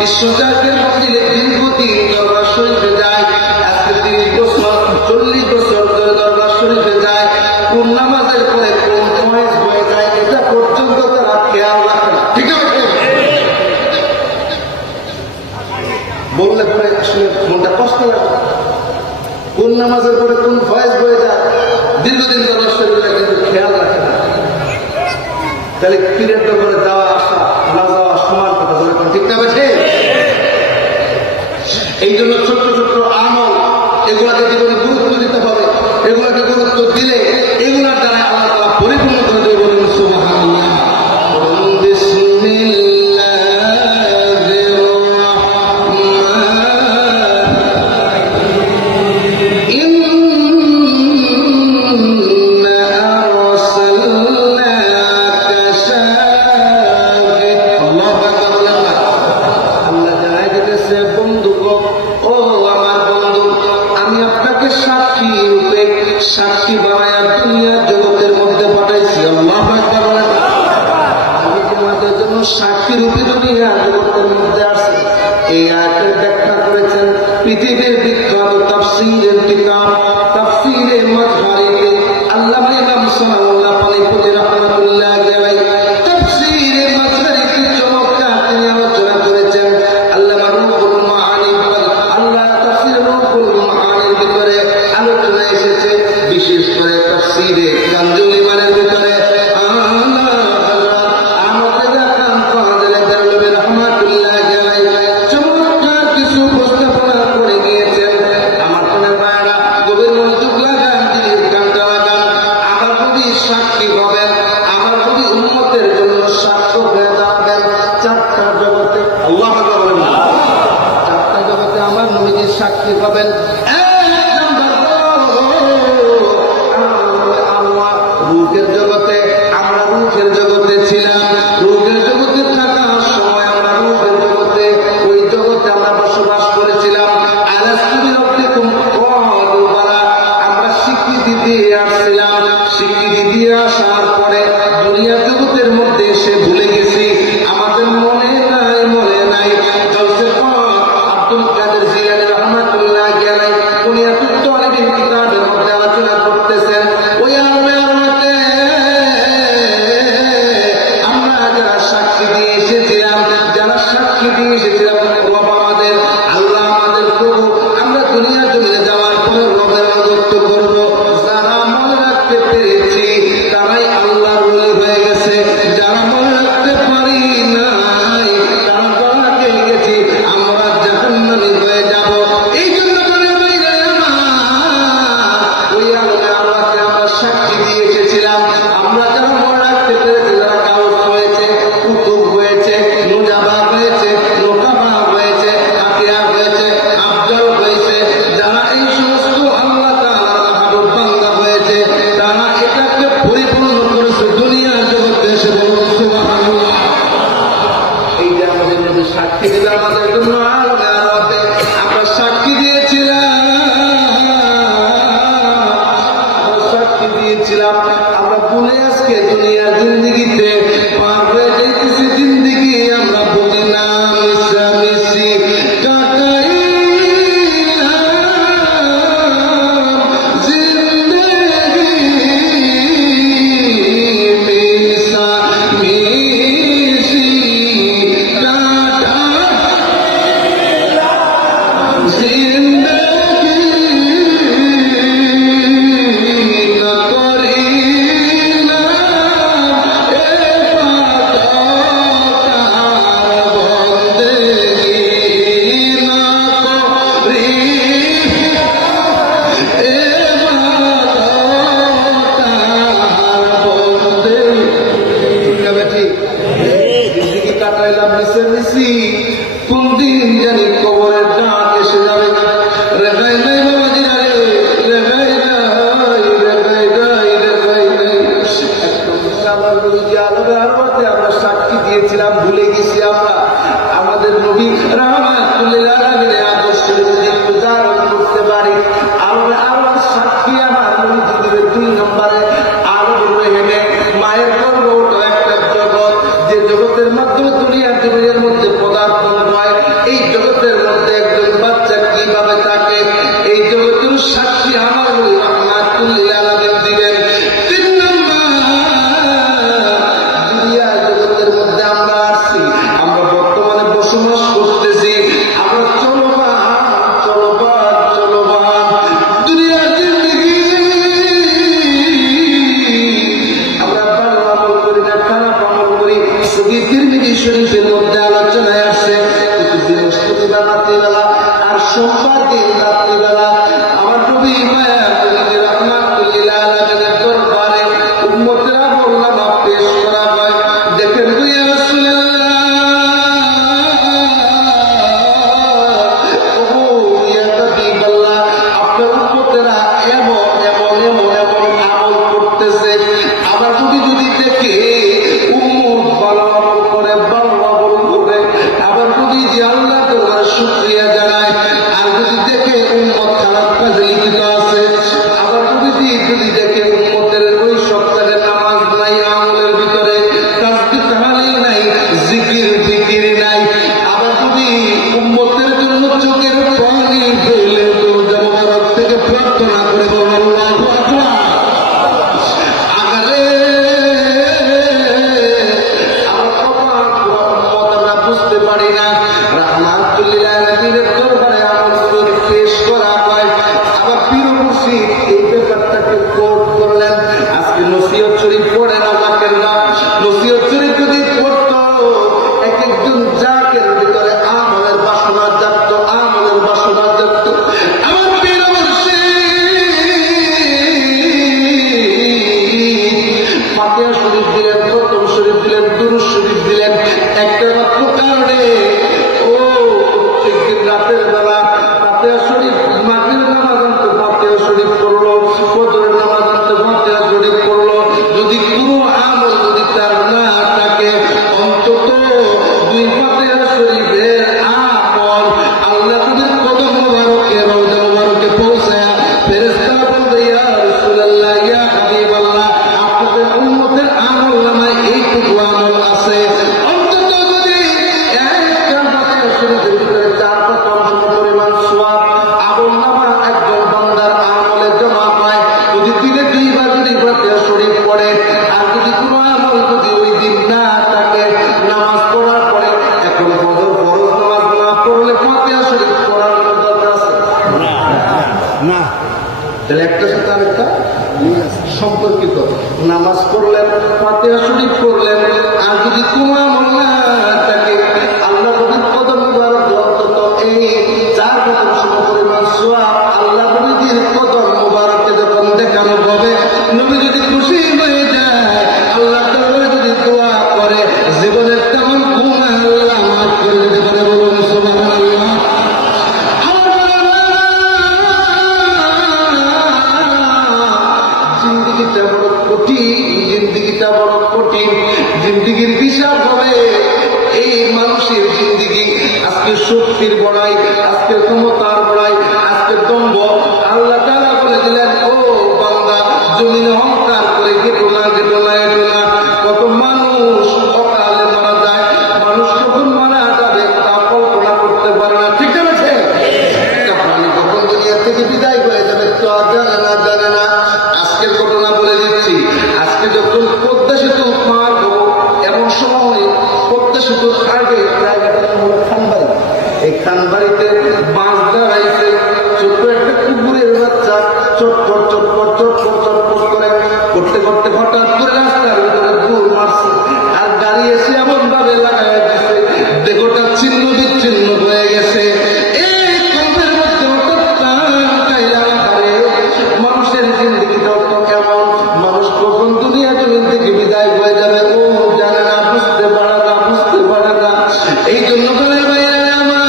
বিশ্বজাতের মধ্যে দীর্ঘদিন দরবার শরীফে যায়, আজকে 30 বছর 40 বছর ধরে দরবার শরীফে যায়, কোন নামাজের পরে কোন ফয়েজ হয়ে যায় এটা পর্যন্ত তারা খেয়াল রাখে না। ঠিক আছে, বললে পরে আসলে মনটা কষ্ট লাগে, কোন নামাজের পরে কোন ফয়েজ হয়ে যায় দীর্ঘদিন দরবার শরীফে কিন্তু খেয়াল রাখে না। তাহলে পীরের দরবারে যাওয়া আসা না যাওয়া সমান কথা বলে, ঠিক না বেঠে? এই জন্য ছোট্ট ছোট্ট আমল এগুলাকে জীবনে গুরুত্ব দিতে হবে, এগুলাকে গুরুত্ব দিলে এগুলার দ্বারা আল্লাহ তাআলা পরিপূর্ণ করে দেবে। বলুন সুবহানাল্লাহ। সাক্ষী বানায়া দুনিয়ার জগতের মধ্যে পাঠাইছি। আল্লাহু আকবার বলেন। আমি তোমাদের জন্য সাক্ষী রূপে দুনিয়ার জগতের মধ্যে আসছি। এই আয়াতের ব্যাখ্যা করেছেন পৃথিবীর বিখ্যাত তাফসীরের কিতাব তাফসীরে মাজহারিতে আল্লামা ইমাম সাল্লাল্লাহু আলাইহি রাহমাতুল্লাহ আলাইহি তাফসীরে মাজহারিতে চমৎকার তিনি আলোচনা করেছেন। আল্লামা রুহুল মাআনি আল্লাহ তাফসীরে রুহুল মাআনির ভিতরে আলোচনা এসেছে, বিশেষ করে তাফসীরে কানজুল ইমানের ভিতরে চমৎকার কিছু উপস্থাপনা করে গিয়েছেন। আমার মনে মায়েরা গভীর মনোযোগ লাগান, দিনের কানটা লাগান। আমার প্রতি সাক্ষী হবেন, আমার প্রতি উম্মতের জন্য সাক্ষ্য হয়ে দাঁড়াবেন চারটা জগতে। আল্লাহু আকবার বলেন। চারটা জগতে আমার নবীজির সাক্ষী হবেন। রূহের জগতে আমরা রূহের জগতে ছিলাম, রূহের জগতে থাকার সময় আমরা রূহের জগতে ওই জগতে আমরা বসবাস করেছিলাম। আলাস্তু বিরব্বিকুম ক্বালু বালা, আমরা স্বীকৃতি দিয়ে আসছিলাম। স্বীকৃতি দিয়ে আসার পরে দুনিয়ার জগতের মধ্যে এসে ভুলে গেছি, আমাদের মনে নাই। গাউসে পাক আব্দুল কাদের জিলানী রাহমাতুল্লাহ আলাইহি কুনিয়াতুত তালিবিন কিতাবের মধ্যে আলোচনা করতেছেন। ওই সাক্ষী দিয়ে এসেছিলাম রব আমাদের, আল্লাহ আমাদের প্রভু। আমরা দুনিয়ার জমিনে যাওয়ার পরে রবের রাজত্ব করব। যারা মনে রাখতে পেরেছি তারাই আল্লাহর ওলি হয়ে গেছে, যারা মনে রাখতে পারি নাই তারা ধরা খেয়ে গেছি, আমরা জাহান্নামী হয়ে যাব। এই জন্য ওই আল্লাহকে আমরা সাক্ষী দিয়ে এসেছিলাম। আমরা যারা মনে রাখতে পেরেছি, যারা কাউস হয়েছে, কুতুব হয়েছে, নুজাবা হয়েছে, নোকাবা হয়েছে, আতিয়া হয়েছে, আফজল হয়েছে, যারা এই সমস্ত আল্লাহ তাআলার মাহবুব বান্দা হয়েছে, তারা এটাকে পরিপূর্ণ করেছে দুনিয়ার জগতে এসে। বলুন সুবহানাল্লাহ। এই যে আমাদের মধ্যে সাক্ষী দিল আমাদের জন্য আলাদা আলাদা, আমরা সাক্ষী দিয়েছিলাম, আমরা ভুলে আজকে দুনিয়ার জিন্দেগিতে পার হয়ে যাইতেছি। জিন্দেগি আমরা বুঝি না, মিশামিশি কাটাইলাম জিন্দেগি, মিশামিশি কাটাইলাম জিন্দেগি। কোন দিন জানি কবরের ডাক এসে যাবে। রেগাই নাই বাবাজি, রেগাই নাই। আমার নবীজি আলাদা আরবাতে আমরা সাক্ষী দিয়েছিলাম, ভুলে গেছি আমরা। আমাদের নবী রাহমাতুল্লিল আলামিনের আদর্শের যদি একটু ধারণ করতে পারি, আমরা আরো সাক্ষী আমার নবীজি দিবে 2 নম্বরে আরব রহিমে মায়ের গর্ভ একটা জগৎ, যে জগতের মাধ্যমে দুনিয়ার জীবনের মধ্যে পদার্পণ হয়। রাত্রিবেলা, আর সোমবার দিন রাত্রিবেলা আমার নবী মায়া নবী রাহমাতুল লিল আলামিনের দরবারে উম্মতেরা বললাম পেশ করা হয়। দেখেন ইয়া রাসূলুল্লাহ, ও ইয়া হাবিবাল্লাহ, আপনার উম্মতেরা এমন এমন এমন এমন আমল করতেছে, আবার যদি দেখে উম্মত ভালো আমল করে, ভালো আমল করে, আবার যদি যে আল্লাহ তাআলার শুকরিয়া জানায়, আর যদি দেখে উম্মত খারাপ কাজে লিপ্ত আছে, আবার যদি দেখে উম্মতের ওই সপ্তাহে নামাজ নাই, আমলের ভিতরে তাসবিহ তাহলিল নাই, জিকির ফিকির নাই, আবার যদি উম্মতের জন্য চোখের পানি ফেলে দরজা মোবারক থেকে প্রার্থনা করে বলেন আল্লাহু আকবার। আগারে আমরা বুঝতে পারি না, রাহমাতুল লিল আলামিনের দরবারে আমলগুলো পেশ করা হয়। আবার পীর মুর্শিদ এই ব্যাপারটাকে কোট করলেন। আজকে নসিহত শরীফ পড়ে না জাকেররা, নসিহত শরীফ যদি পড়তো, এক একজন জাকের ভিতরে আমলের বাসনা জাগতো, আমলের বাসনা জাগতো। আমার পীর মুর্শিদ ফাতিহা শরীফ দিলেন, খতম শরীফ দিলেন, দুরূদ শরীফ দিলেন, একটা মাত্র কারণে ও প্রত্যেকদিন রাতের বেলা ফাতিহা শরীফ, মাগরিবের নামাজ আনতে ফাতিহা শরীফ পড়লো, ফজরের নামাজ আনতে ফাতিহা শরীফ পড়লো। যদি কোনো আমল যদি তার না থাকে, অন্তত দুই ফাতিহা শরীফের আমল আল্লাহ তাদের কদম মোবারকে, রওজা মোবারকে পৌঁছায়া ফেরেশতারা বলবে ইয়া রাসূলুল্লাহ, ইয়া হাবিবাল্লাহ, আপনাদের উম্মতের আমল নামায় এইটুকু আমল আছে। অন্তত যদি একটা ফাতিহা শরীফের ভিতরে 4-5 পরিমাণ সওয়াব আমল নামা একজন বান্দার আমলে জমা হয়, যদি দিনে 2 বার যদি ফাতিহা শরীফ পড়ে, আর যদি কোনো আমল যদি ওই দিন না থাকে, নামাজ পড়ার পরে, এখন ফরজ নামাজ না পড়লে ফাতিহা শরীফ পড়ার কোনো দরকার আছে না? তাহলে একটা সাথে আরেকটা সম্পর্কিত। নামাজ পড়লেন, ফাতিহা শরীফ পড়লেন, আর যদি কোনো আমল না থাকে, আল্লাহ নবীর কদম মুবারক অন্তত এই 4 পরিমাণ সওয়াব আল্লাহ নবীর কদম মুবারকে যখন দেখানো হবে, নবী যদি খুশি হয়ে যায়, আল্লাহ তাআলা যদি দোয়া করে, জীবনের তেমন গুনাহ আল্লাহ মাফ করে দিতে পারে। বলুন সুবহানাল্লাহ। জিন্দিগিটা বড় কঠিন, জিন্দিগিটা বড় কঠিন, জিন্দিগির হিসাব হবে এই মানুষের জিন্দিগি। আজকে শক্তির বড়াই, আজকে ক্ষমতার বড়াই, আজকে দম্ভ। আল্লাহ তাআলা বলে দিলেন, ও বান্দা, জমিন অহংকার করে গেটো না, গেটো না, এটো না। কত মানুষ অকালে মারা যায়, মানুষ কখন মারা যাবে তা কল্পনা করতে পারে না। ঠিক আছে, কাপালি কখন দুনিয়া থেকে বিদায় হয়ে যাবে তো জানে না, জানে না। আজকের ঘটনা বলে দিচ্ছি, আজকে যখন পদ্মা সেতু পার হবো, এমন সময় পদ্মা সেতুর আগে জায়গাটা হলো খানবাড়ি। এই খানবাড়িতে বাঁশ দাঁড়াইছে, ছোট্ট একটা কুকুরের বাচ্চা চটপট চটপট চটপট চটপট করে করতে করতে হঠাৎ করে রাস্তার ভিতরে দূর মারছে, আর গাড়ি এসে এমন ভাবে লাগাই দিচ্ছে, দেহটা ছিন্ন বিচ্ছিন্ন হয়ে গেছে। এই কবের মধ্যে মানুষের জিন্দিগিটা তো কেমন, মানুষ কখন দুনিয়া জমিন থেকে বিদায় হয়ে যাবে ও জানে না, বুঝতে পারে না, বুঝতে পারে না। এই জন্য করে ভাইয়েরা আমার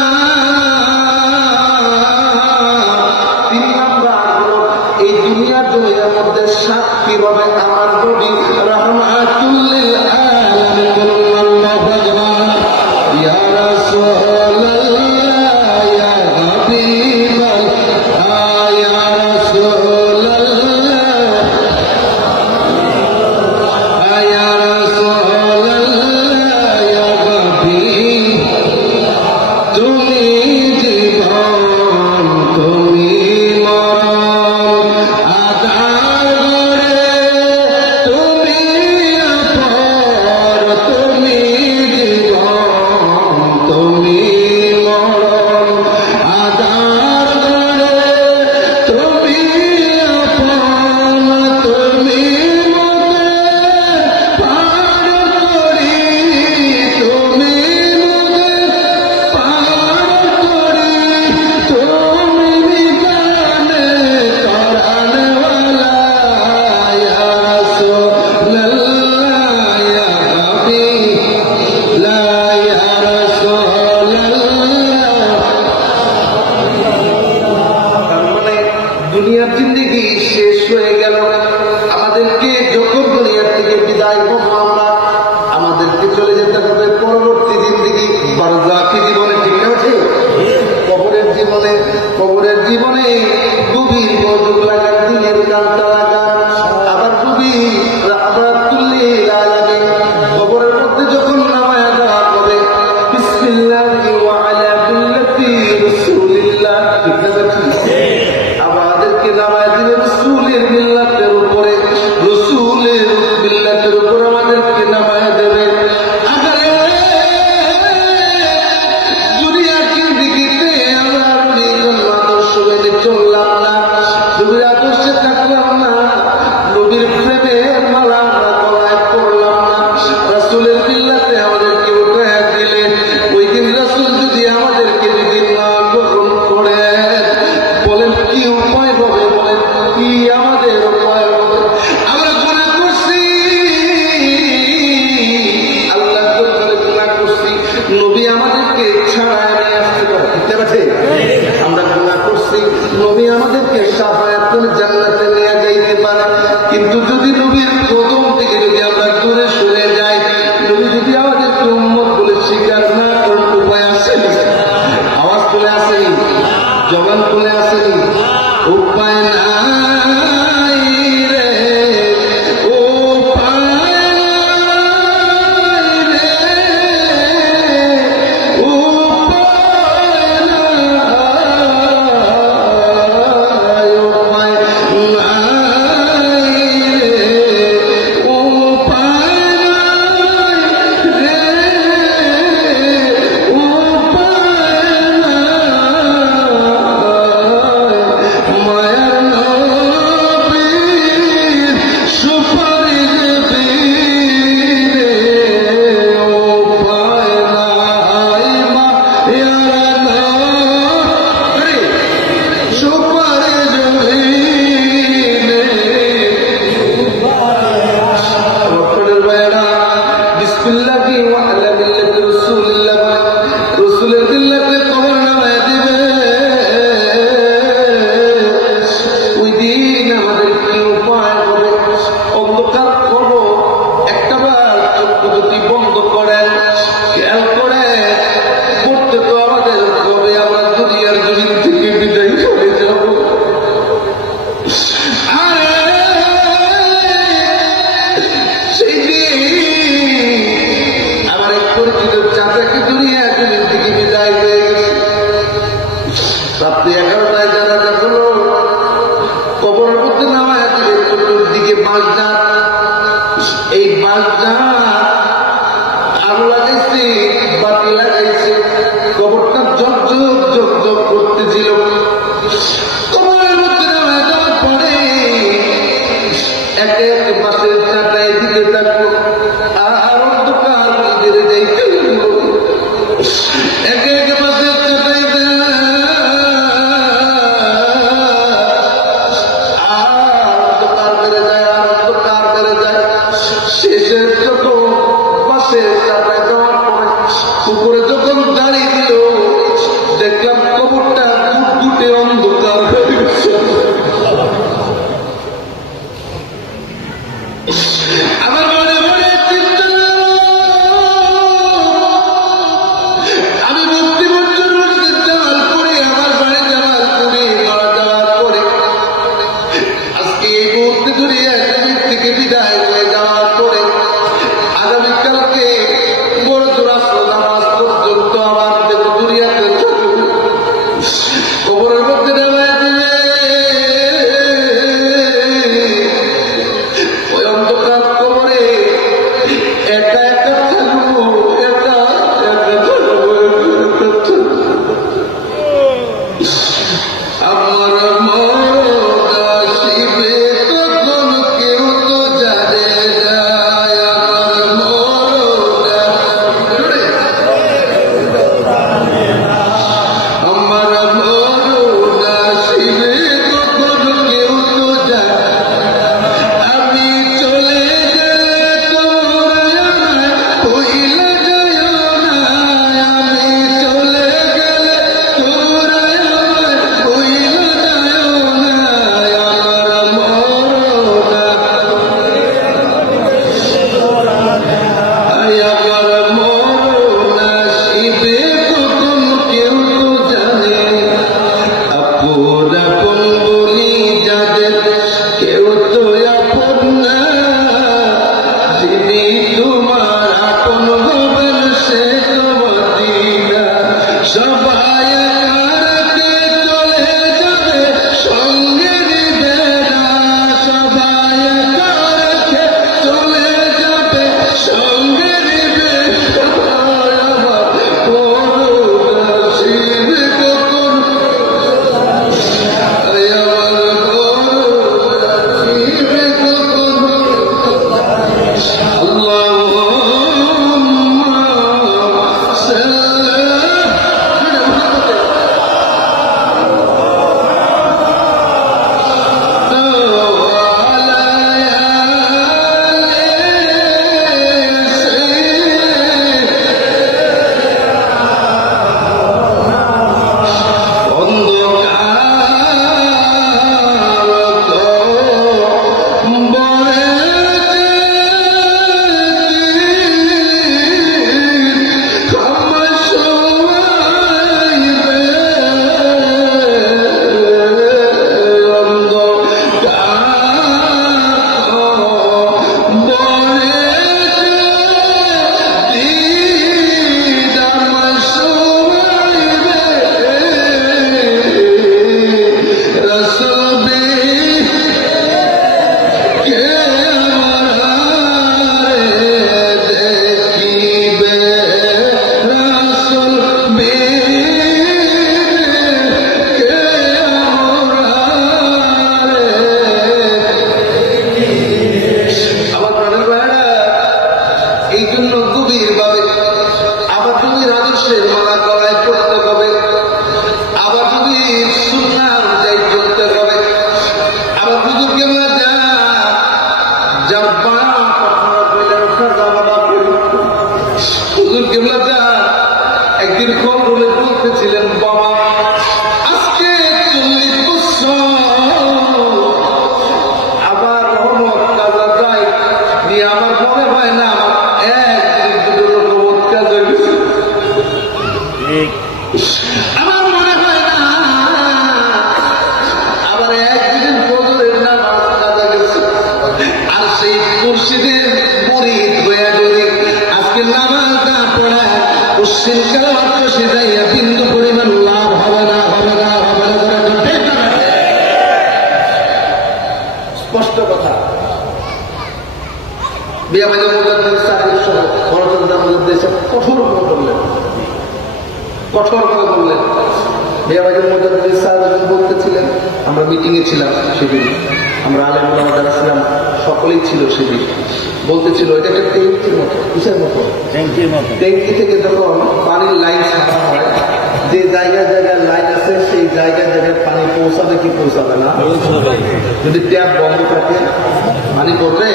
আমাদের জান্নাতে নিয়ে যাইতে পারে। কিন্তু যদি নবীর কদম থেকে যদি আমরা দূরে সরে যাই, নবী যদি আমাদেরকে উম্মত বলে স্বীকার না করার উপায় আসেনি? আওয়াজ তুলে আসেনি, জবান তুলে আসেনি, উপায় নাই রে, উপায় নাই রে, উপায় নাই, উপায় নাই রে, উপায় নাই রে, উপায় নাই। মায়ার আজকে 40 বছর আবার রহমত কাজা যায় দিয়ে আমার মনে হয় না এক দুটো রহমত কাজ হয়ে গেছে। আমার মনে হয় না আবার একদিন ফজরের নামাজ কাজা গেছে। আর সেই মুর্শিদের মুরিদ হয়ে যদি আজকে নামাজ না পড়ায় পশ্চিম কালার কষে যাইয়া বিন্দু পরিমাণ লাভ হবে না, হবে না, হবে না, হবে না, ঠিক না? স্পষ্ট কথা। বিয়াবাজার মুজাদ্দিদ সাহেব সহ বড়জনদার মুজাদ্দিদ সাহেব কঠোর করে বললেন, কঠোর করে বললেন। বিয়াবাজার মুজাদ্দিদ সাহেব বলতেছিলেন, আমরা মিটিংয়ে ছিলাম সেদিন, আমরা আলেম ওলামা যারা ছিলাম সকলেই ছিল সেদিন। বলতেছিল এটা একটা ট্যাঙ্কির মতো, কিসের মতো? ট্যাঙ্কি থেকে যখন পানির লাইন ছাড়া হয়, যে জায়গায় জায়গায় লাইন আছে সেই জায়গায় জায়গায় পানি পৌঁছাবে কি পৌঁছাবে না? যদি ট্যাপ বন্ধ থাকে পানি পড়বে।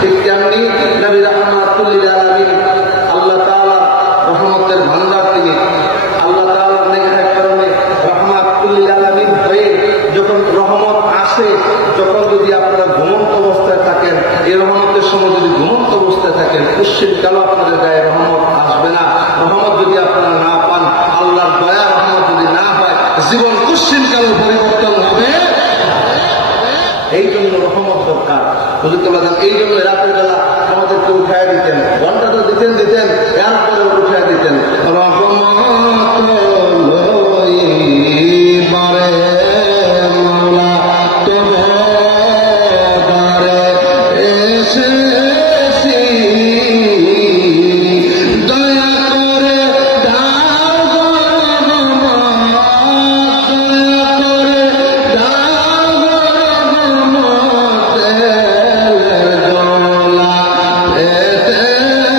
ঠিক তেমনি নবী রাহমাতুল লিল আলামিন, আল্লাহ তাআলা রহমতের ভান্ডার তিনি, আল্লাহ তাআলার নেকের কারণে রাহমাতুল লিল আলামিন হয়ে যখন রহমত আসে, যখন যদি আপনারা ঘুমন্ত অবস্থায় থাকেন, এই রহমতের সময় যদি ঘুমন্ত অবস্থায় থাকেন, পশ্চিম কালো আপনাদের গায়ে রহমত আসবে না। রহমত যদি আপনারা না পান, আল্লাহর দয়া রহমত যদি না হয়, জীবন পশ্চিম কালো পরিবর্তন হবে। এই জন্য রহমত দরকার। হুজুরুল্লাহ এই জন্য রাতের বেলা আমাদেরকে উঠায় দিতেন, ঘন্টা তো দিতেন, এরপরে উঠায় দিতেন। রহমত লইবারে মাওলা তোমারে এসেছি, দয়া করে দাও গো রহমত, দয়া করে দাও গো রহমতের গোলা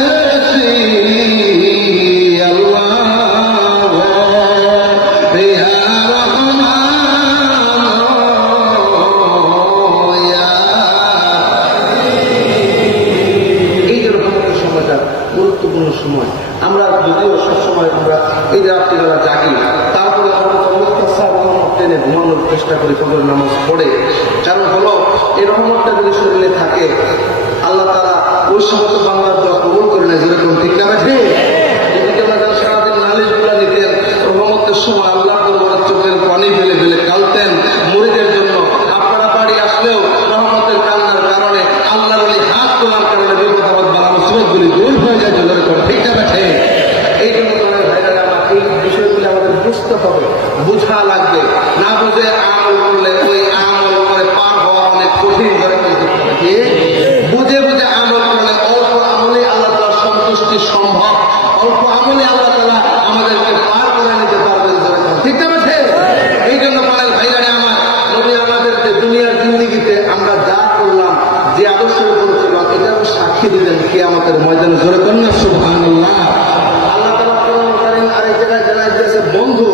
এসেছি। আল্লাহ ইয়া রহমান ইয়া। এই যে রহমতের সময়টা গুরুত্বপূর্ণ সময়। আমরা যদিও সবসময় আমরা এই যে রাত্রিবেলা জাগি, তারপরে আমরা টেনে ঘুমানোর চেষ্টা করি, ফজর নামাজ পড়ে। কারণ হলো এই রহমতটা যদি শরীরে থাকে, আল্লাহ তাআলা ওই সমস্ত বান্দার দোয়া কবুল করে নেয়। যেরকম ঠিক না ঠিক? যদি আমরা সারাদিন নালিশ গুলা নিতেন, রহমতের সময় আল্লাহ দরবারে চোখের পানি ফেলে ফেলে কাঁদতেন মুরিদের জন্য, আপনারা বাড়ি আসলেও রহমতের কান্নার কারণে, আল্লাহর ওই হাত তোলার কারণে বিপদ আপদ বালা মুসিবতগুলি দূর হয়ে যায়। যেরকম ঠিক না ঠিক? এই জন্য তোমার ভাইরা আমার এই বিষয়গুলি আমাদের বুঝতে হবে, বুঝা লাগবে। না বুঝে আমল করলে ওই আমল করে পার হওয়া অনেক কঠিন। বুঝে বুঝে আমল করলে অল্প আমলে আল্লাহ তাআলার সন্তুষ্টি সম্ভব, অল্প আমলে আল্লাহ তাআলা আমাদেরকে পার করে নিতে পারবেন। ঠিক না ঠিক? এই জন্য পাড়ার ভাইরা আমার, নবী আমাদেরকে দুনিয়ার জিন্দেগিতে আমরা যা করলাম, যে আদর্শের উপর ছিলাম, এটাও সাক্ষী দিলেন কিয়ামতের ময়দানে। জোরে কন্যা সুবহানাল্লাহ। আল্লাহ তাআলা আরেক জায়গায় জানাই দিয়েছে, বন্ধু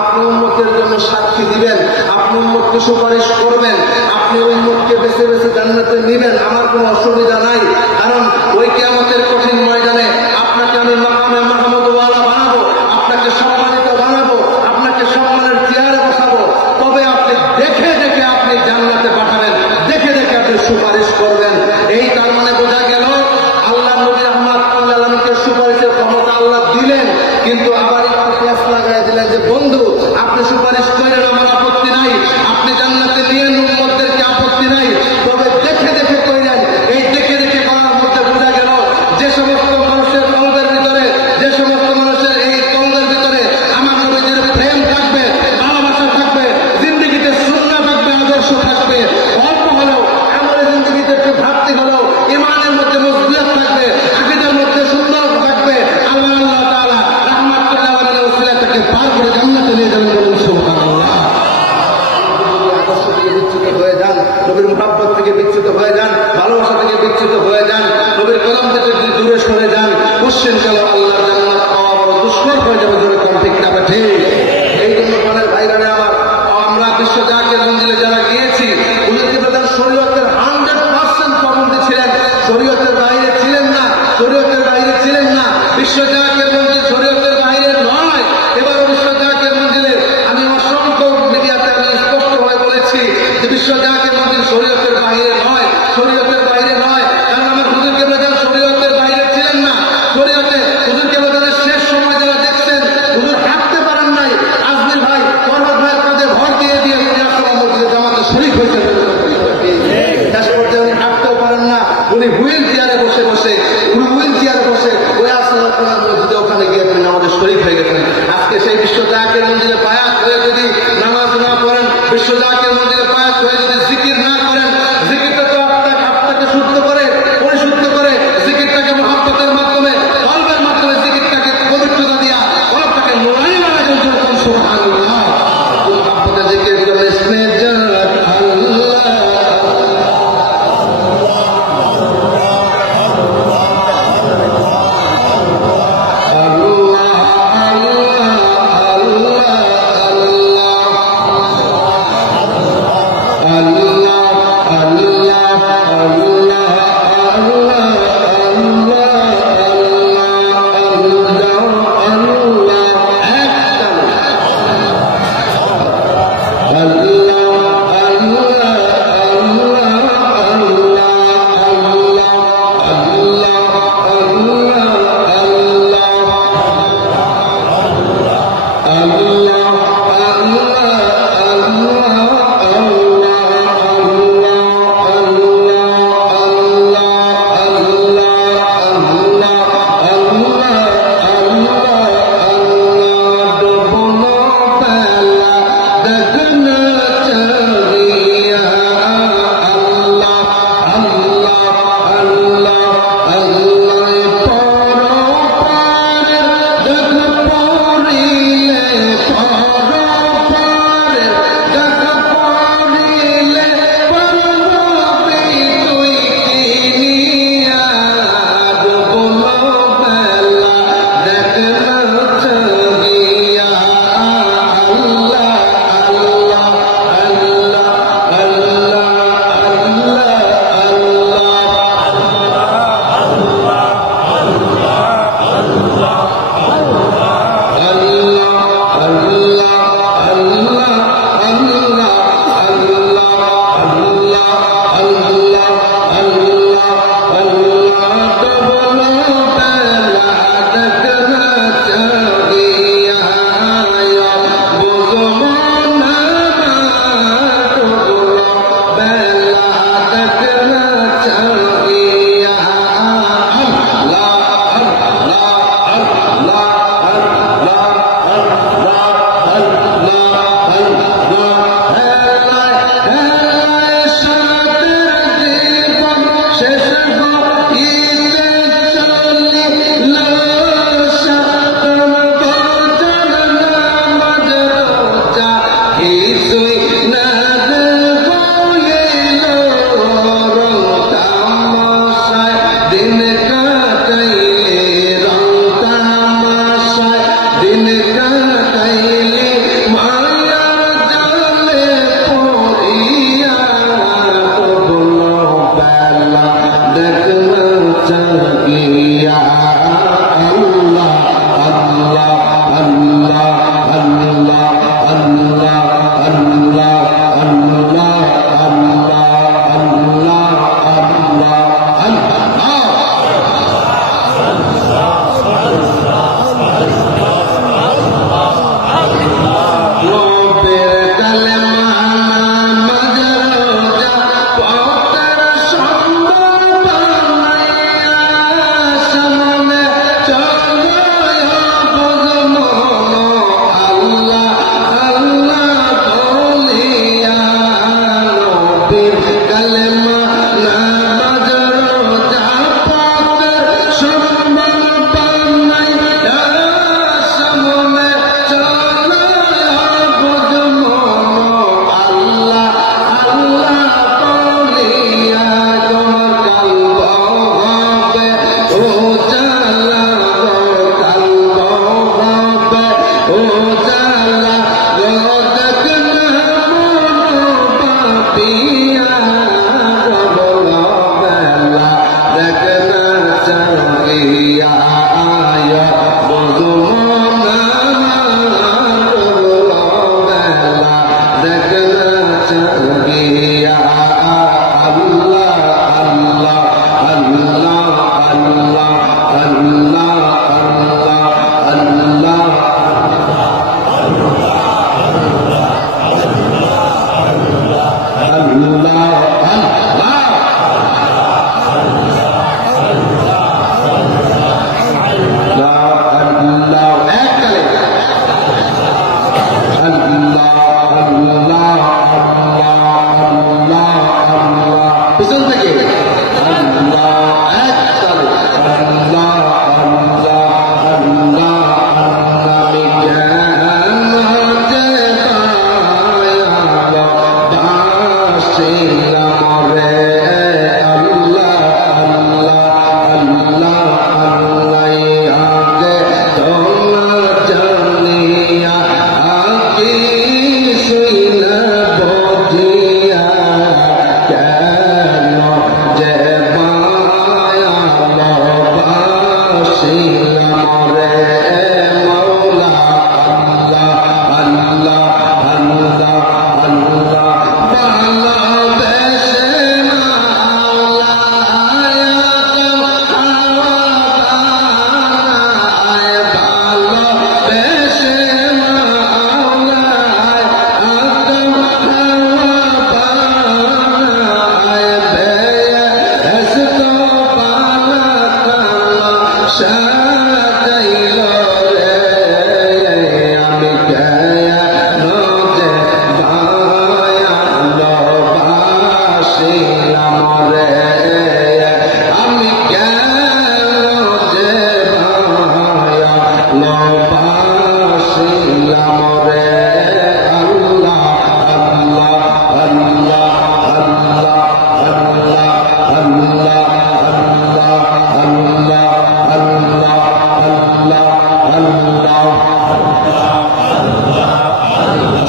আপনি উম্মতের জন্য সাক্ষী দিবেন, আপনি উম্মতকে সুপারিশ করবেন, আপনি উম্মতকে বেছে বেছে জান্নাতে নিবেন, আমার কোনো অসুবিধা নাই। কারণ ওই কিয়ামতের কঠিন ময়দানে আপনাকে আমি মাকামে মাহমুদ ওয়ালা বানাবো, আপনাকে সম্মানিত বানাবো, আপনাকে সম্মানের চেয়ারে বসাবো। তবে আপনি দেখে দেখে আপনি জান্নাতে পাঠাবেন, দেখে দেখে আপনি সুপারিশ করবেন। এই তার মানে বোঝা গেল আল্লাহ নবী রাহমাতুল্লাহ আলাইহিকে সুপারিশের ক্ষমতা আল্লাহ দিলেন, কিন্তু আবার একটু ক্লাস লাগাই দিলেন যে বন্ধু আপনি সুপারিশ করেন, আমার আপত্তি নাই, আপনি জান্নাতে নিয়ে উম্মতদেরকে আপত্তি নাই, তবে দেখে দেখে করেন। এই দেখে দেখে করার মধ্যে বোঝা গেল যে সমস্ত মানুষের কলবের ভিতরে, যে সমস্ত মানুষের এই কলবের ভিতরে আমার নবীর প্রেম থাকবে, ভালোবাসা থাকবে, জিন্দগিতে সুন্নাহ থাকবে, আদর্শ থাকবে, অল্প হলেও আমাদের জিন্দগিতে একটু ঘাটতি হলেও ইমানের মধ্যে মজবুত থাকবে, আকীদার মধ্যে সুন্দর থাকবে, আল্লাহ তাআলা রাহমাতুল্লাহ আলাইহি ওয়াসাল্লাম তাকে পার করে জান্নাতে নিয়ে যাবেন। বলুন সুবহানাল্লাহ।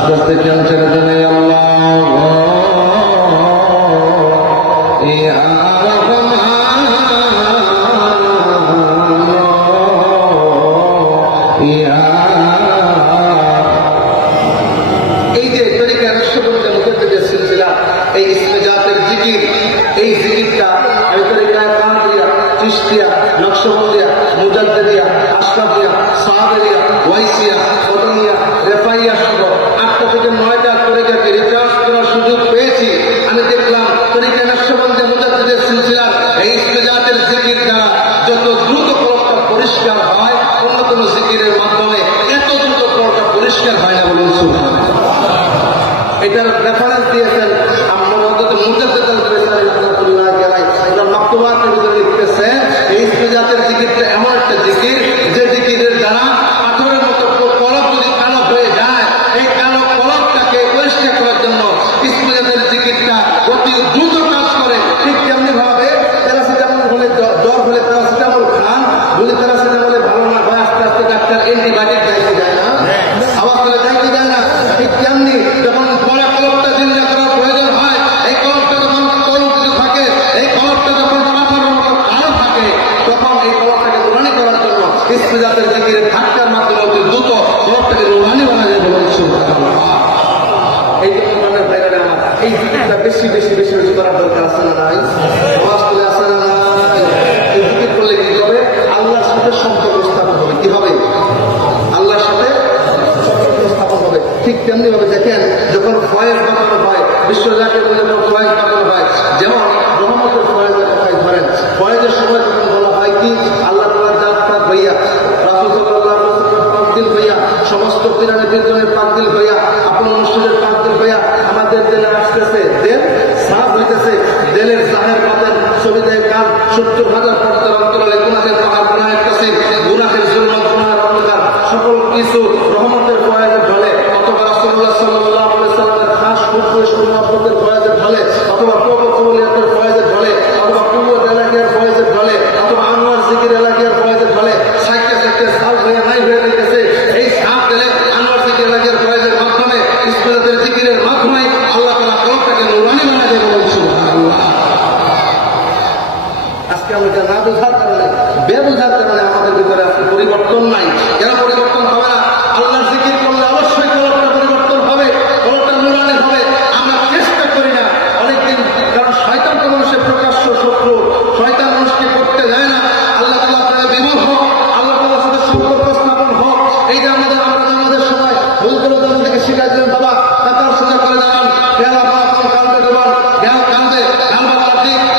আস্তে আস্তে কেন ছেড়ে দেন আল্লাহ এই যে তরিকা নকশবন্দিয়া মুজাদ্দিদের সিলসিলা, এই ইসমে জাতের জিকির, এই জিকিরটা আমি তরিকায় কামরিয়া, চিশতিয়া, নকশবন্দিয়া, মুজাদ্দিদিয়া, আশরাফিয়া, সাহাবেরিয়া, ওয়াইসিয়া, কদমিয়া, রেফাইয়া সহ 8টা থেকে 9টা তরিকাকে রিচার্জ করার সুযোগ পেয়েছি। আমি দেখলাম তরিকা নকশবন্দিয়া মুজাদ্দিদের সিলসিলার এই ইসমে জাতের জিকির দ্বারা যত দ্রুত কলবটা পরিষ্কার হয়, অন্য কোনো জিকিরের মাধ্যমে এত দ্রুত কলবটা পরিষ্কার হয় না। বলুন সুবহানাল্লাহ। এটার রেফারেন্স দিয়েছেন লিখতেছেন এই ইসমে জাতের জিকিরটা এমন একটা জিকির যে জিকিরের দ্বারা পাথরের মতো কলব যদি কালো হয়ে যায়, এই কালো কলবটাকে পরিষ্কার করার জন্য ইসমে জাতের জিকিরটা অতি দ্রুত কাজ করে। ঠিক তেমনি ভাবে প্যারাসিটামল হলে, জ্বর হলে প্যারাসিটামল খান, যদি প্যারাসিটামলে ভালো না হয় আস্তে আস্তে ডাক্তার অ্যান্টিবায়োটিক দেয় যায় না, আবার করে দেয় কি যায় না। ঠিক তেমনি যখন পড়া কলবটা জিন্দা করার প্রয়োজন হয়, এই কলবটা যখন কলঙ্কিত থাকে, এই কলবটা যখন পাথরের মতো কালো থাকে, তখন এই কলবটাকে নুরানি করার জন্য ইসমে জাতের জিকিরের ধাক্কার মাধ্যমে অতি দ্রুত কলবটাকে নুরানি বানানো যায়। বলুন সুবহানাল্লাহ। এই জন্য মানে ভাইরা আমার এই জিকিরটা বেশি বেশি বেশি বেশি করার দরকার আছে না নাই? আওয়াজ তুলে আছে না নাই? এই জিকির করলে কি হবে? আল্লাহর সাথে সম্পর্ক স্থাপন হবে। কি হবে? আল্লাহর সাথে সম্পর্ক স্থাপন হবে। ঠিক তেমনি ভাবে দেখেন যখন ফয়েজ বানানো হয়, বিশ্বজাকের মধ্যে যখন ফয়েজ বানানো হয়, যেমন রহমতের ফয়েজের কথাই ধরেন, ফয়েজের সময় তখন বলা হয় কি আল্লাহ তাআলার জাত পাক হইয়া, রাসূল সাল্লাল্লাহু আলাইহি ওয়াসাল্লাম পাক দিল হইয়া, সমস্ত পীরানের জনের পাক দিল হইয়া, আপন মুর্শিদের পাক দিল হইয়া আমাদের দিলে আসতেছে, দেন সাফ হইতেছে, দিলের জাহের বাতের ছবিতে কাল 70,000 পর্দার অন্তরালে গুনাহের পাহাড়, গুনাহের কাসির, গুনাহের জুলমাত, গুনাহের অন্ধকার সকল কিছু রহমতের ফয়েজের ঢলে, অথবা রাসূলুল্লাহ সাল্লাল্লাহু আলাইহি ওয়াসাল্লামের খাস মহব্বতের ফয়েজের ঢলে, অথবা কবুলিয়াতের ফয়েজের ঢলে, অথবা কুওয়াত এলাকার ফয়েজের ঢলে, অথবা আনোয়ার জিকির এলাকার ফয়েজের ঢলে সাইকে সাইকে সাল হয়ে নাই হয়ে গেছে। এই সাপ দিলে আনোয়ার জিকির এলাকার ফয়েজের মাধ্যমে, ইসমে জাতের জিকিরের মাধ্যমে আল্লাহ তাআলা কলবটাকে নুরানি বানায় দেয়। বলুন সুবহানাল্লাহ। আজকে আমরা এটা না বোঝার কারণে, বেবোঝার কারণে আমাদের ভিতরে আজকে পরিবর্তন নাই। কেন পরিবর্তন হবে না? আল্লাহর জিকির করলে অবশ্যই কলবটা পরিবর্তন হবে, কলবটা নুরানি হবে। আমরা চেষ্টা করি না অনেকদিন, কারণ শয়তান তো মানুষের প্রকাশ্য শত্রু, শয়তান মানুষকে করতে দেয় না। আল্লাহ তাআলা আপনারা বিমূঢ় হোক, আল্লাহ তাআলার সাথে সম্পর্ক স্থাপন হোক। এই যে আমরা আমাদের সময় ভুলগুলো আমাদেরকে শিখাই দিলেন, বাবা কাতার সোজা করে দাঁড়ান, খেলা কাঁদতে দেবান, জ্ঞান কাঁদে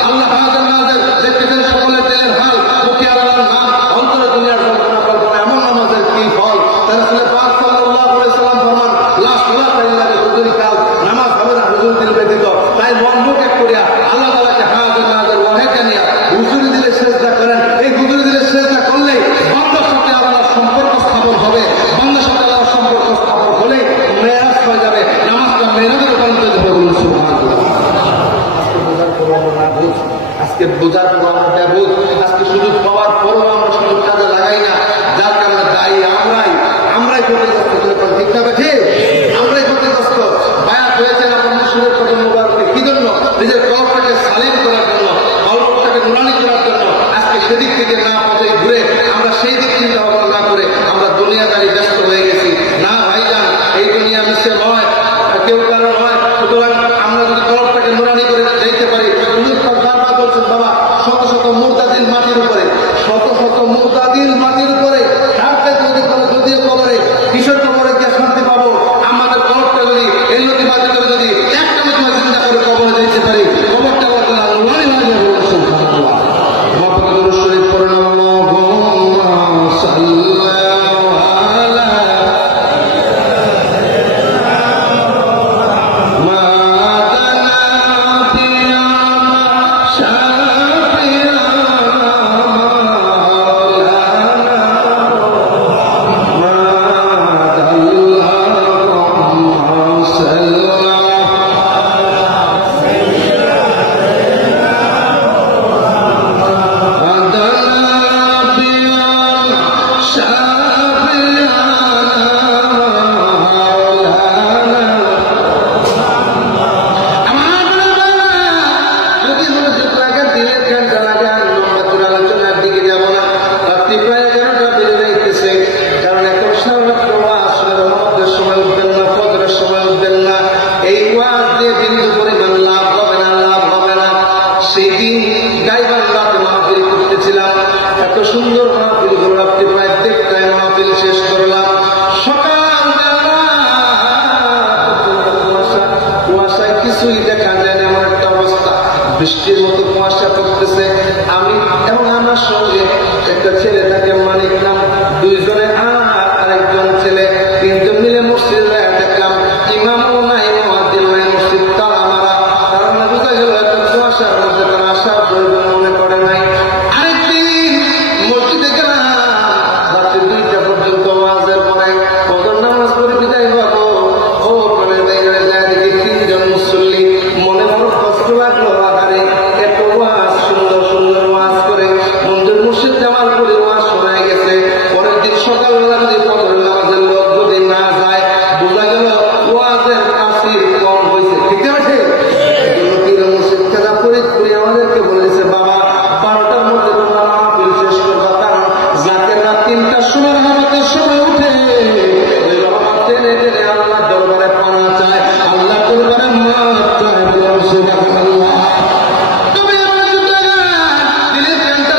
আল্লাহ হাজার নাজের দেখতেছেন সকলের দিলের হাল, মুখে আল্লাহর নাম, অন্তরে দুনিয়ার কল্পনা কল্পনা, এমন নামাজের কি ফল। তার আসলে পাক সাল্লাল্লাহু আলাইহি সাল্লাম ফরমান, লা সালাতা ইল্লা বিহুজুরি কাল, নামাজ হবে না হুজুর দিল ব্যতীত। তাই মন মুখ এক করিয়া আল্লাহ তাআলাকে হাজার নাজের ওয়াহে জানিয়া হুজুরি দিলে সেজদা করেন। এই হুজুরি দিলে সেজদা করলে বান্দার সাথে আল্লাহর সম্পর্ক স্থাপন হবে, বান্দার সাথে আল্লাহর সম্পর্ক স্থাপন হলে মেরাজ হয়ে যাবে, নামাজটা মেরাজে রূপান্তরিত হবে। বলুন সুবহানাল্লাহ। আজকে বোঝার পর আমরা ব্যবুধ, আজকে সুযোগ পাওয়ার পরও আমরা সুযোগ কাজে লাগাই না, যার কারণে দায়ী আমরাই ক্ষতিগ্রস্ত। ঠিক না ঠিক? আমরাই ক্ষতিগ্রস্ত। বায়াত হয়েছেন আপনার মুর্শিদের কথা মোবারকে কি জন্য? নিজের কলবটাকে সালিম করার জন্য, কলবটাকে নুরানি করার জন্য। আজকে সেদিক থেকে না পথে ঘুরে আমরা সেই দিক চিন্তা ভাবনা না করে আমরা দুনিয়াদারি ব্যস্ত হয়ে গেছি। না ভাইজান, এই দুনিয়া মিশে নয়, কেউ কারো নয়। সুতরাং আমরা যদি কলবটাকে নুরানি করে দেখতে পারি, বাবা শত শত মুরতাদিন বৃষ্টির মতো কুয়াশা করতেছে। আমি এবং আমার সঙ্গে একটা ছেলে থাকে মানিক নাম, দুইজনে আরেকজন ছেলে, তিনজন মিলে মসজিদে দেখলাম ইমামও নাই, মুয়াজ্জিন নাই, মসজিদ তালা মারা। তার মানে বোঝা গেল একটা কুয়াশার মধ্যে তারা আসার প্রয়োজন মনে করে নাই। আরেকদিন মসজিদে গেলাম রাত্রি 2টা পর্যন্ত ওয়াজের পরে ফজর নামাজ পড়ে বিদায় পাবো। ও মনে বাইরে যায় দেখি 3জন মুসল্লি। মনে বড় কষ্ট লাগলো, আরে এত ওয়াজ, সুন্দর সুন্দর ওয়াজ করে মন্দির মুর্শিদ জামালপুরে ওয়াজ শোনায় গেছে। পরের দিন সকালবেলা যদি ফজরের নামাজের লোক যদি না যায়, বোঝা গেল ওয়াজের তাসির কম হয়েছে। ঠিক আছে, পীর মুর্শিদ খেলা ফরিদপুরে আমাদেরকে বলেছে, বাবা 12টার মধ্যে তোমরা মাহফিল শেষ করবা, কারণ জাতের রাত 3টার সময় রহমতের সময় উঠে ওই রহমত টেনে টেনে আল্লাহ দরবারে পানা চায়, আল্লাহ দরবারে মাফ চায়। বলুন সুবহানাল্লাহ। তবে আমার জুতা দিলে প্যান্টটা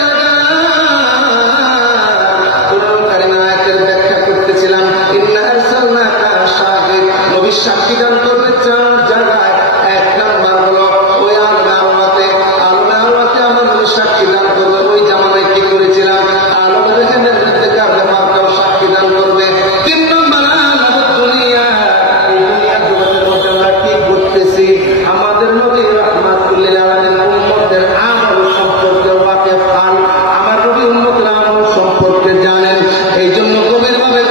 কোরআন কারিমের আয়াতের ব্যাখ্যা করতেছিলাম। ইন্না আরসালনাকা শাহিদ, নবী সাক্ষী দান করবে 4 জায়গায়। 1 নাম্বার হলো ওই আল্লাহতে আমার নবী সাক্ষী দান করবে। ওই জামানায় কি করেছিলাম, আল্লাহ দেখেন ব্যাপারটাও সাক্ষী দান করবে। 3 নম্বর আল্লাহ দুনিয়া, এই দুনিয়ার জগতের মধ্যে আমরা কি করতেছি, আমাদের নবী রাহমাতুল লিল আলামিন উম্মতের আমল সম্পর্কে ওয়াকিফ খান, আমার নবী উম্মতের আমল সম্পর্কে জানেন। এই জন্য গভীরভাবে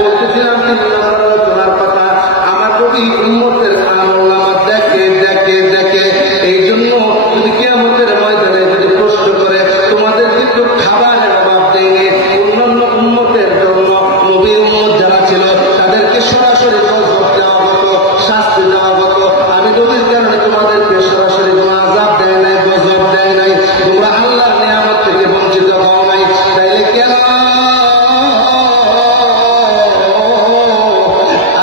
বলতেছিলাম 3 নম্বর আলোচনার কথা, আমার নবী উম্মতের আমল আমার দেখে দেখে দেখে। এই জন্য যদি কিয়ামতের ময়দানে যদি প্রশ্ন করে তোমাদের কিন্তু খাবারের অভাব দেয়নি, অন্যান্য উম্মতের জন্য নবীর উম্মত যারা ছিল তাদেরকে সরাসরি গজব দেওয়া হতো, শাস্তি দেওয়া হতো। আমি নবীর কারণে তোমাদেরকে সরাসরি কোনো আযাব দেয় নাই, গজব দেয় নাই, তোমরা আল্লাহর নিয়ামত থেকে বঞ্চিত হও নাই। তাইলে কেন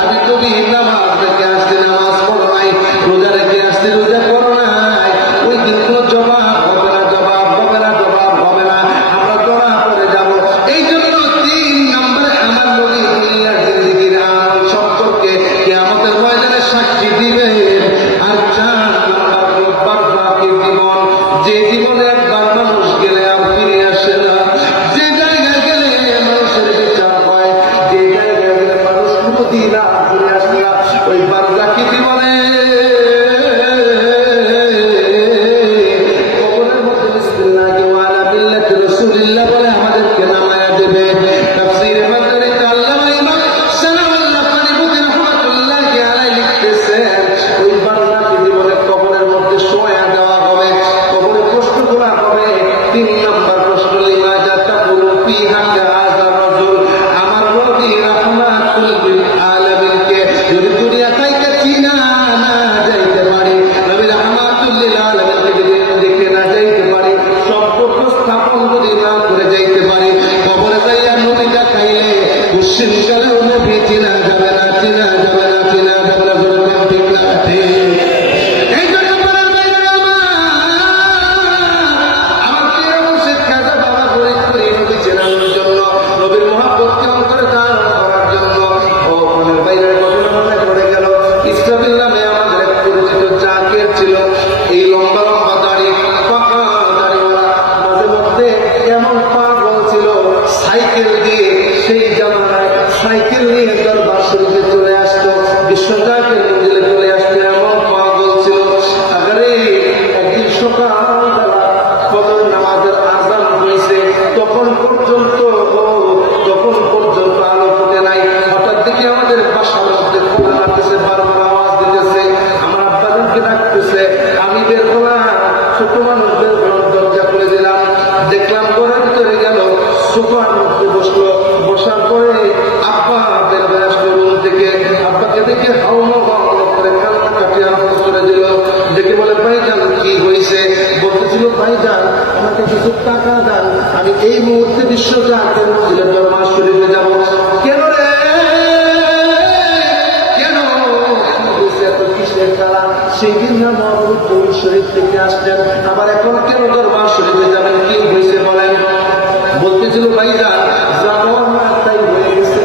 আমি নবী নামাজ রেখে আসছি, নামাজ পড়ো নাই, রোজা রেখে আসছি, রোজা করো নাই? ওই দিন কোনো জবাব হবে না, জবাব হবে না, জবাব হবে না, আমরা ধরা পড়ে যাব। এই জন্য 3 নম্বরে আমার নবী দুনিয়ার জিন্দেগির আমল সম্পর্কে কিয়ামতের ময়দানে সাক্ষী দিবেন। আর 4 নম্বর হলো বারজাখের জীবন, যে জীবনে একবার মানুষ গেলে আর ফিরে আসে না, যে জায়গায় গেলে মানুষের বিচার হয়, যে জায়গায় গেলে মানুষ কোনোদিন আর ফিরে আসে না, ওই বারজাখী জীবনে কবরের মধ্যে বিসমিল্লাহ ওয়া আলা মিল্লাতি রাসূলিল্লাহ বলে আমাদেরকে নামায়া দেবে। তাফসীরে মাদারিতে আল্লামা ইমাম সানাউল্লাহ ফারিদুদ্দিন রাহমাতুল্লাহি আলাইহি লিখতেছেন, ওই বারজাখী জীবনে কবরের মধ্যে শোয়া দেওয়া হবে, কবরে প্রশ্ন করা হবে। 3 নম্বর প্রশ্ন, লিমাযা তাকুলু ফি হাক্কা হাযা রাজুল, আমার নবী রাহমাতুল লিল আলামিনকে যদি দুনিয়া থেকে চিনা না যাইতে পারে, নবী রাহমাতুল লিল আলামিনকে যদি দেখে না যাইতে পারে, সম্পর্ক স্থাপন যদি না করে যাইতে পারে, কবরে যাইয়া নবীটা খাইলে কুশ্চিন কালেও নবী চিনা যাবে না, চিনা যাবে না, চিনা যাবে না। বলুন ঠিক না ঠিক? এই জন্য বলার বাইরে আমার প্রিয় মুর্শিদ খাজা বাবা ফরিদপুরে নবী চেনানোর জন্য, নবীর মহব্বতকে অন্তরে ধারণ করার জন্য, ও মনের বাইরের ঘটনা মনে পড়ে গেল। ইসরাফিল নামে আমাদের এক পরিচিত জাকির ছিল, এই লম্বা লম্বা দাড়ি, পাকা দাড়িওয়ালা, মাঝে মধ্যে এমন পাগল ছিল, সাইকেল দিয়ে সেই জামানায় সাইকেল নিয়ে দরবার শরীফে চলে আসতো, বিশ্ব জাকির মন্দিরে চলে আসতো, এমন পাগল ছিল। আরে একদিন সকালবেলা ফজর নামাজের আযান হয়েছে, তখন পর্যন্ত আলো ফুটে নাই। হঠাৎ দেখি আমাদের বাসার মধ্যে খোলা লাগতেছে, বারবার আওয়াজ দিতেছে, আমার আব্বাকে ডাকতেছে। আমি বের হলাম, ছোট মানুষ বের হলাম, দরজা খুলে দিলাম, দেখলাম ঘরের ভিতরে গেল, সোফার মধ্যে বসলো, বসার পরে আব্বা বের হয়ে আসলো রুম থেকে। আব্বাকে দেখে হাওয়া করে কান্নাকাটি আরম্ভ করে দিল। দেখে বলে, ভাইজান কি হয়েছে? বলতেছিল, ভাইজান আমাকে কিছু টাকা দেন, আমি এই মুহূর্তে বিশ্ব জাকির মন্দিরের দরবার শরীফে যাব। কেন রে, কেন? এত কিসের খেলা? সেই দিন না মহবুব শরীফ থেকে আসছেন, আবার এখন কেন দরবার শরীফে যাবেন? কি হয়েছে বলেন? বলতেছিল, ভাইজান যাবো আমার তাই হয়ে গেছে।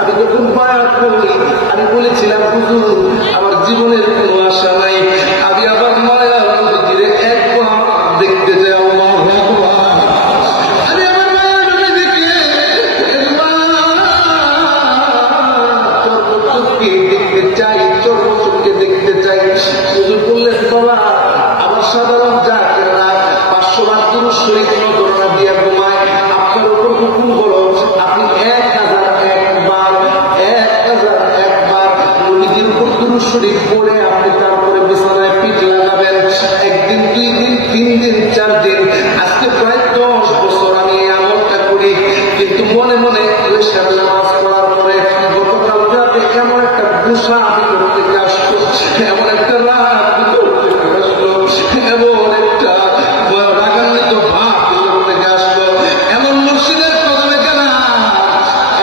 আমি যখন বায়াত করি, আমি বলেছিলাম, হুজুর আমার জীবনের কোনো আশা নাই, আমি আবার মায়া নদীরে দুরূদ শরীফ পড়ে আপনি তারপরে বিছানায় পিঠ লাগাবেন। একদিন, 2 দিন, 3 দিন, 4 দিন, আজকে প্রায় 10 বছর আমি এই আমলটা করি, কিন্তু মনে মনে এশার নামাজ পড়ার পরে গতকাল রাতে এমন একটা গুসা ভিতর থেকে আসলো, এমন একটা রাগ ভিতর থেকে আসলো, এমন একটা রাগান্বিত ভাব ভিতর থেকে আসলো, এমন মুর্শিদের কদমে গেলাম,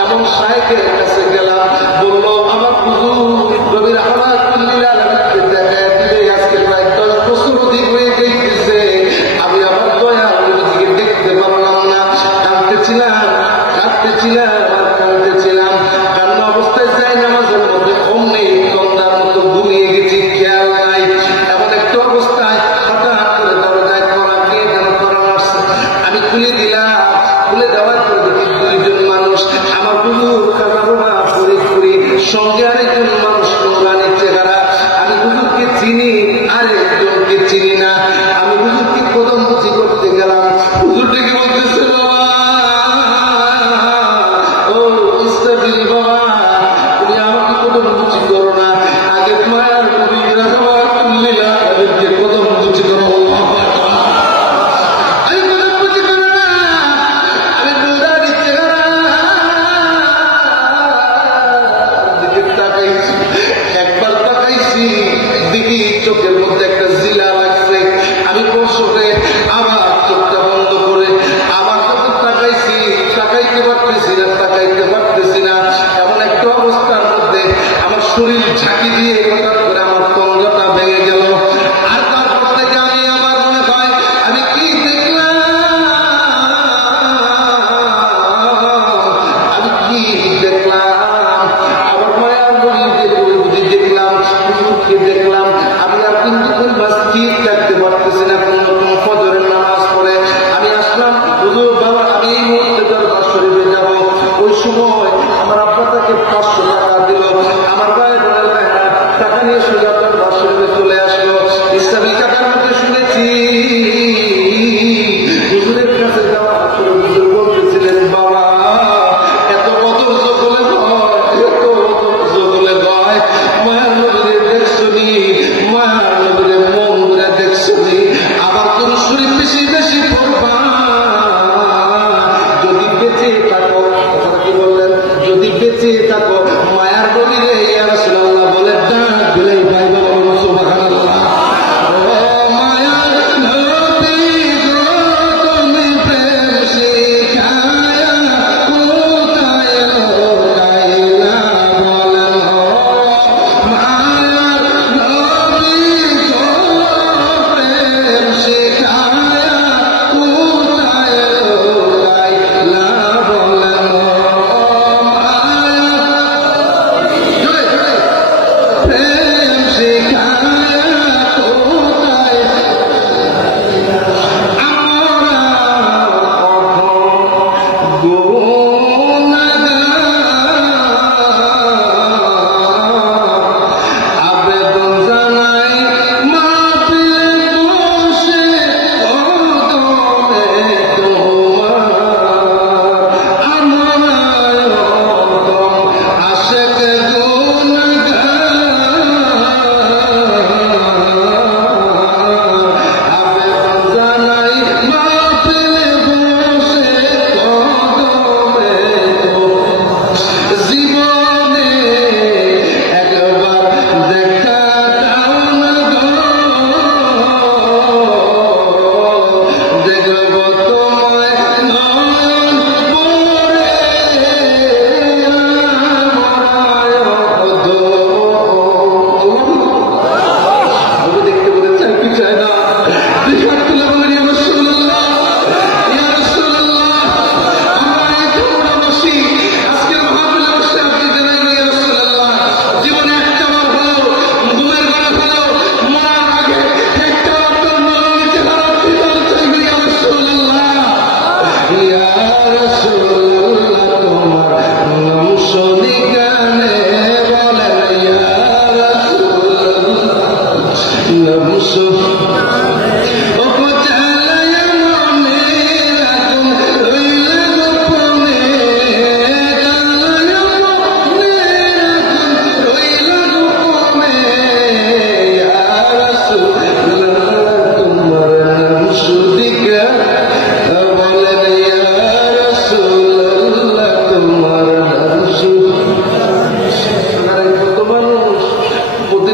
এমন শায়েখের কাছে গেলাম, বললো আমার হুজুর রবির আলাকুল্লিল আলামিনকে দেখায় দিলে আজকে প্রায় 10 বছর অধিক হয়ে গেছে, আমি আমার দয়া নবীজিকে দেখতে পারলাম না। কাঁদতেছিলাম আর কাঁদতেছিলাম, কান্না অবস্থায় যাই নামাজের মধ্যে অমনি তন্দার মতো ঘুমিয়ে গেছি, খেয়াল নাই। এমন একটা অবস্থায় হঠাৎ করে দরজায় করা কে যেন করা মারছে, আমি খুলে দিলাম। খুলে দেওয়ার পরে দেখি 2 জন মানুষ, আমার হুজুর খাজারোনা ফরিদপুরি, সঙ্গে আরেকজন মানুষ নুরানি চেহারা। আমি হুজুরকে চিনি, আরেকজনকে চিনি না। আমি হুজুরকে কদম বুঝি করতে গেলাম, হুজুর ডেকে বলতেছে বাবা, ও ইস্তাবিল বাবা, তুমি আমাকে কদম বুঝি করো না, আগে মায়ার নবী রাহমাতুল্লিল আলামিনকে কদম বুঝি করো। আমি কদম বুঝি করো না, আমি নুরানি চেহারা দিকে তাকাইছি, একবার তাকাইছি, দেখি চোখের মধ্যে একটা জিলা লাগছে। আমি কষ্টে আবার চোখটা বন্ধ করে আবার চোখে তাকাইছি, তাকাইতে পারতেছি না। এমন একটা অবস্থার মধ্যে আমার শরীর ঝাঁকি দিয়ে হঠাৎ করে আমার তন্দ্রাটা ভেঙে গেল। আর তারপর থেকে আমি আমার মনে হয় আমি কি দেখলাম, আমি কি দেখলাম, আবার মায়ার বুঝি দেখলাম, হুজুরকে দেখলাম। আমি আর কিন্তু স্থির থাকতে পারতেছি না। কোন ফজরের নামাজ পড়ে আমি আসলাম, হুজুর বাবা আমি এই মুহূর্তে দরবার শরীফে যাব। ওই সময় আমার আব্বা তাকে 500 টাকা দিল, আমার ভাই বোনের টাকা নিয়ে সোজা দরবার শরীফে চলে আসলো। ইসলামী কাকার মধ্যে শুনেছি হুজুরের কাছে যাওয়া আসলে হুজুর বলতেছিলেন, বাবা এত অধৈর্য হলে হয়, এত অধৈর্য হলে হয়, মায়ার নবীরে দেখছনি, মায়ার নবীরে মন ধরে দেখছনি, আবার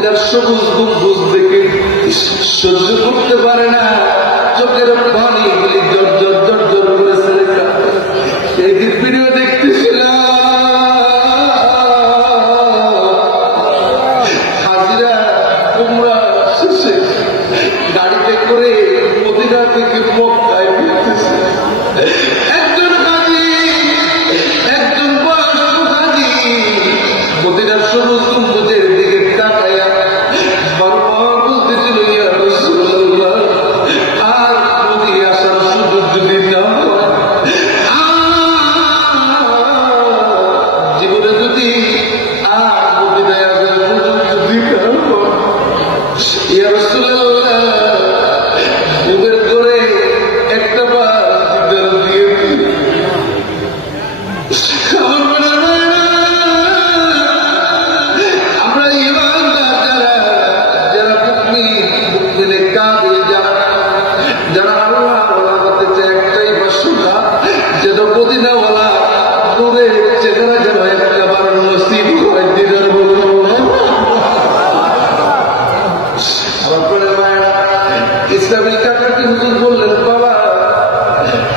মদিনার সবুজ গম্বুজ দেখে সহ্য করতে পারে না, চোখের পানি গুলি জর জর জর জর করে ছেড়ে যায়। সেদিন ভিডিও দেখতেছিলাম, হাজিরা উমরা শেষে গাড়িতে করে মদিনা থেকে মক্কায় ফিরতেছে। একজন হাজি, একজন বয়স্ক হাজি মদিনার সবুজ গম্বুজের দিকে তাকায়া বারবার বলতেছিল, ইয়া রাসূলুল্লাহ, আর যদি আসার সুযোগ যদি না হয়, জীবনে যদি আর মদিনায় আসার সুযোগ যদি না হয়, ইয়া রাসূলুল্লাহ, বুকের করে একটা বার সিগার দিয়ে দিন। আমরা ইমানদার যারা মুমিনে কাঁদে, যারা আল্লাহ ওয়ালা হতে চায়, একটাই বাসনা যেন মদিনাওয়ালা নূরের চেহারা যেন একবার নসিব হয় দিনের বলুন। ইসলামী কাকাকে হুজুর বললেন, বাবা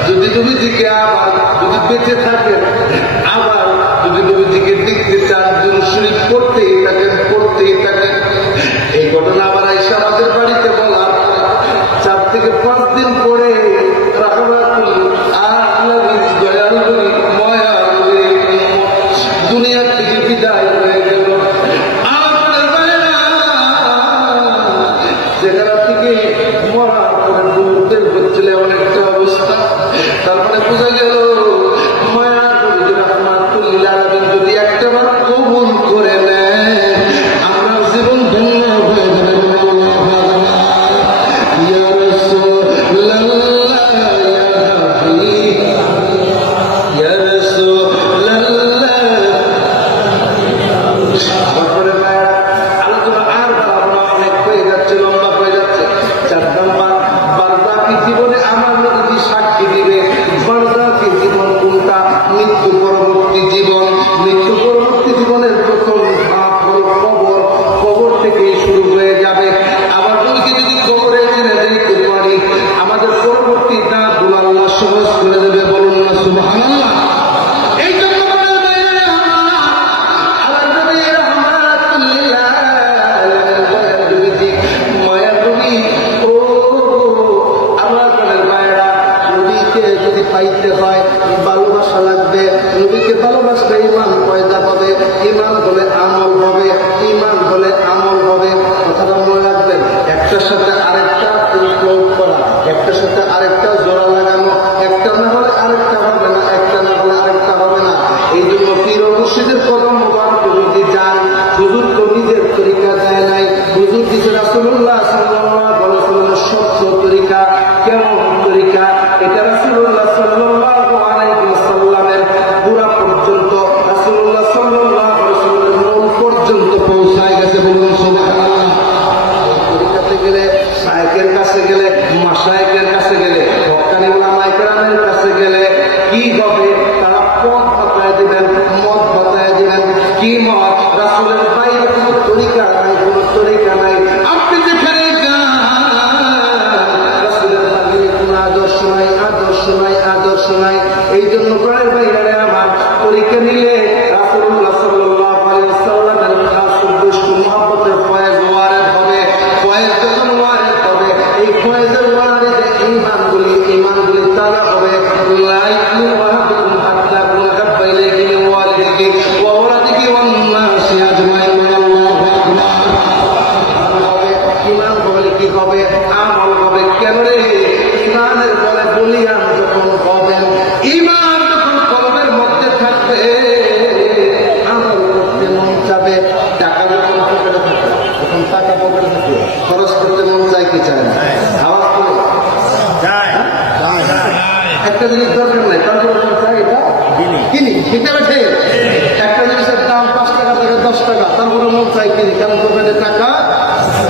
যদি নবীজিকে আবার যদি বেঁচে থাকেন, আবার যদি নবীজিকে দেখতে চান, দুরূদ শরীফ পড়তেই থাকেন। এই ঘটনা আবার আয়েশা আমাদের বাড়িতে বলার 4 থেকে 5 দিন পরে রাহমাতুল আলামিন দয়াল নবী মায়া নবী দুনিয়া থেকে বিদায় হয়ে গেল। চেহারা থেকে মরার পরে মুহূর্তের হচ্ছিল এমন একটা অবস্থা। তারপরে বোঝা গেল মায়া নবী রাহমাতুল আলামিন যদি একটাবার কবুল করে নেয়, আমরা জীবন ধন্য হয়ে যাবে। ইয়া রাসূলুল্লাহ, ইয়া রাসূলুল্লাহ। তারপরে মায়া আলোচনা আর বাড়াবো, অনেক হয়ে যাচ্ছে, লম্বা হয়ে যাচ্ছে। 4 নাম্বার, বারজাকি জীবনে আমার নবী সাক্ষী দিবে। বারজাকি জীবন কোনটা? মৃত্যু পরবর্তী জীবন। মৃত্যু পরবর্তী জীবনের প্রথম ধাপ হল কবর। কবর থেকেই শুরু হয়ে যাবে। আবার নবীকে যদি কবরে এনে দিতে পারি, আমাদের পরবর্তী ধাপগুলো আল্লাহ সহজ করে দেবে। বলুন না সুবহানাল্লাহ। এই জন্য বলে আমার নবী রাহমাতুল্লাহ মায়া নবী, ও আমার প্রাণের মায়েরা, নবীকে যদি পাইতে হয় ভালোবাসা লাগবে। নবীকে ভালোবাসলে ঈমান পয়দা হবে, ঈমান হলে আমল হবে, ঈমান হলে আমল হবে। কথাটা মনে রাখবেন, একটার সাথে আরেকটা প্রয়োগ করা, একটার সাথে আরেকটা জোড়া লাগানো, একটা না হলে আরেকটা হবে না, একটা না হলে আরেকটা হবে না। এই জন্য পীর ও মুর্শিদের কদম মোবারক যদি যান, হুজুর তো নিজের তরিকা দেয় নাই, হুজুর দিছে রাসূলুল্লাহ সাল্লাল্লাহু আলাইহি ওয়াসাল্লামের সত্য তরিকা। কেমন তরিকা? এটা রাসূলুল্লাহ সাল্লাল্লাহু আলাইহি ওয়াসাল্লামের পুরা পর্যন্ত, রাসূলুল্লাহ সাল্লাল্লাহু আলাইহি ওয়াসাল্লামের মন পর্যন্ত পৌঁছায় গেছে। বলুন সুবহানাল্লাহ। তরিকাতে গেলে, শায়েখের কাছে গেলে, মাশায়েখের কাছে গেলে, হক্কানি উলামায়ে কেরামের কাছে গেলে কি হবে? তারা পথ বাতায় দিবেন, মত বাতায় দিবেন। কি মত? রাসূলের বাইরে কোনো তরিকা নাই, কোনো তরিকা নাই। আপনি যেখানে যান, রাসূলের বাইরে কোনো আদর্শ নাই, আদর্শ নাই, আদর্শ নাই। এই জন্য প্রাণের বাইরে আমার তরিকা নিলে রাসূলুল্লাহ সাল্লাল্লাহু আলাইহি ওয়াসাল্লামের খাস উদ্দেশ্য মুহাব্বতের ফয়েজ ওয়ারিদ হবে। ফয়েজ যখন ওয়ারিদ হবে, এই ফয়েজের ওয়ারিদে ঈমানগুলি তাজা হবে। লা ইলাহা ইল্লাল্লাহ হাত্তা কুনহাব্বা ইলাইহি মিন ওয়ালিদিহি ওয়া ওয়ালাদিহি ওয়ান নাসি আজমাইন। আল্লাহু আকবার। ঈমান হলে কি হবে? আমল হবে। কেন রে? ঈমানের পরে বলিয়ান যখন হবেন, ঈমান যখন কলবের মধ্যে থাকবে, আমল করতে মন চাবে। টাকা যখন পকেটে থাকে, যখন টাকা পকেটে থাকে, খরচ করতে মন চায় কি চায় না? আওয়াজ করে একটা জিনিস দরকার নাই, তারপরে চাই এটা কিনি, কিনতে বেঠে। একটা জিনিসের দাম 5 টাকা থেকে 10 টাকা, তারপরে মন চাই কিনি। কেন পকেটে টাকা?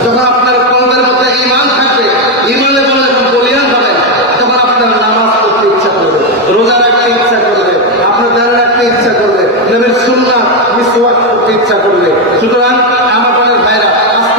যখন আপনার কলবের মধ্যে ঈমান থাকবে, ঈমানে বলে বলিয়ান হবে, তখন আপনার নামাজ পড়তে ইচ্ছা করবে, রোজা রাখতে ইচ্ছা করবে, আপনার দান রাখতে ইচ্ছা করবে, নবীর সুন্নাহ মিসওয়াক করতে ইচ্ছা করবে। সুতরাং আমার ভাইরা, আস্তে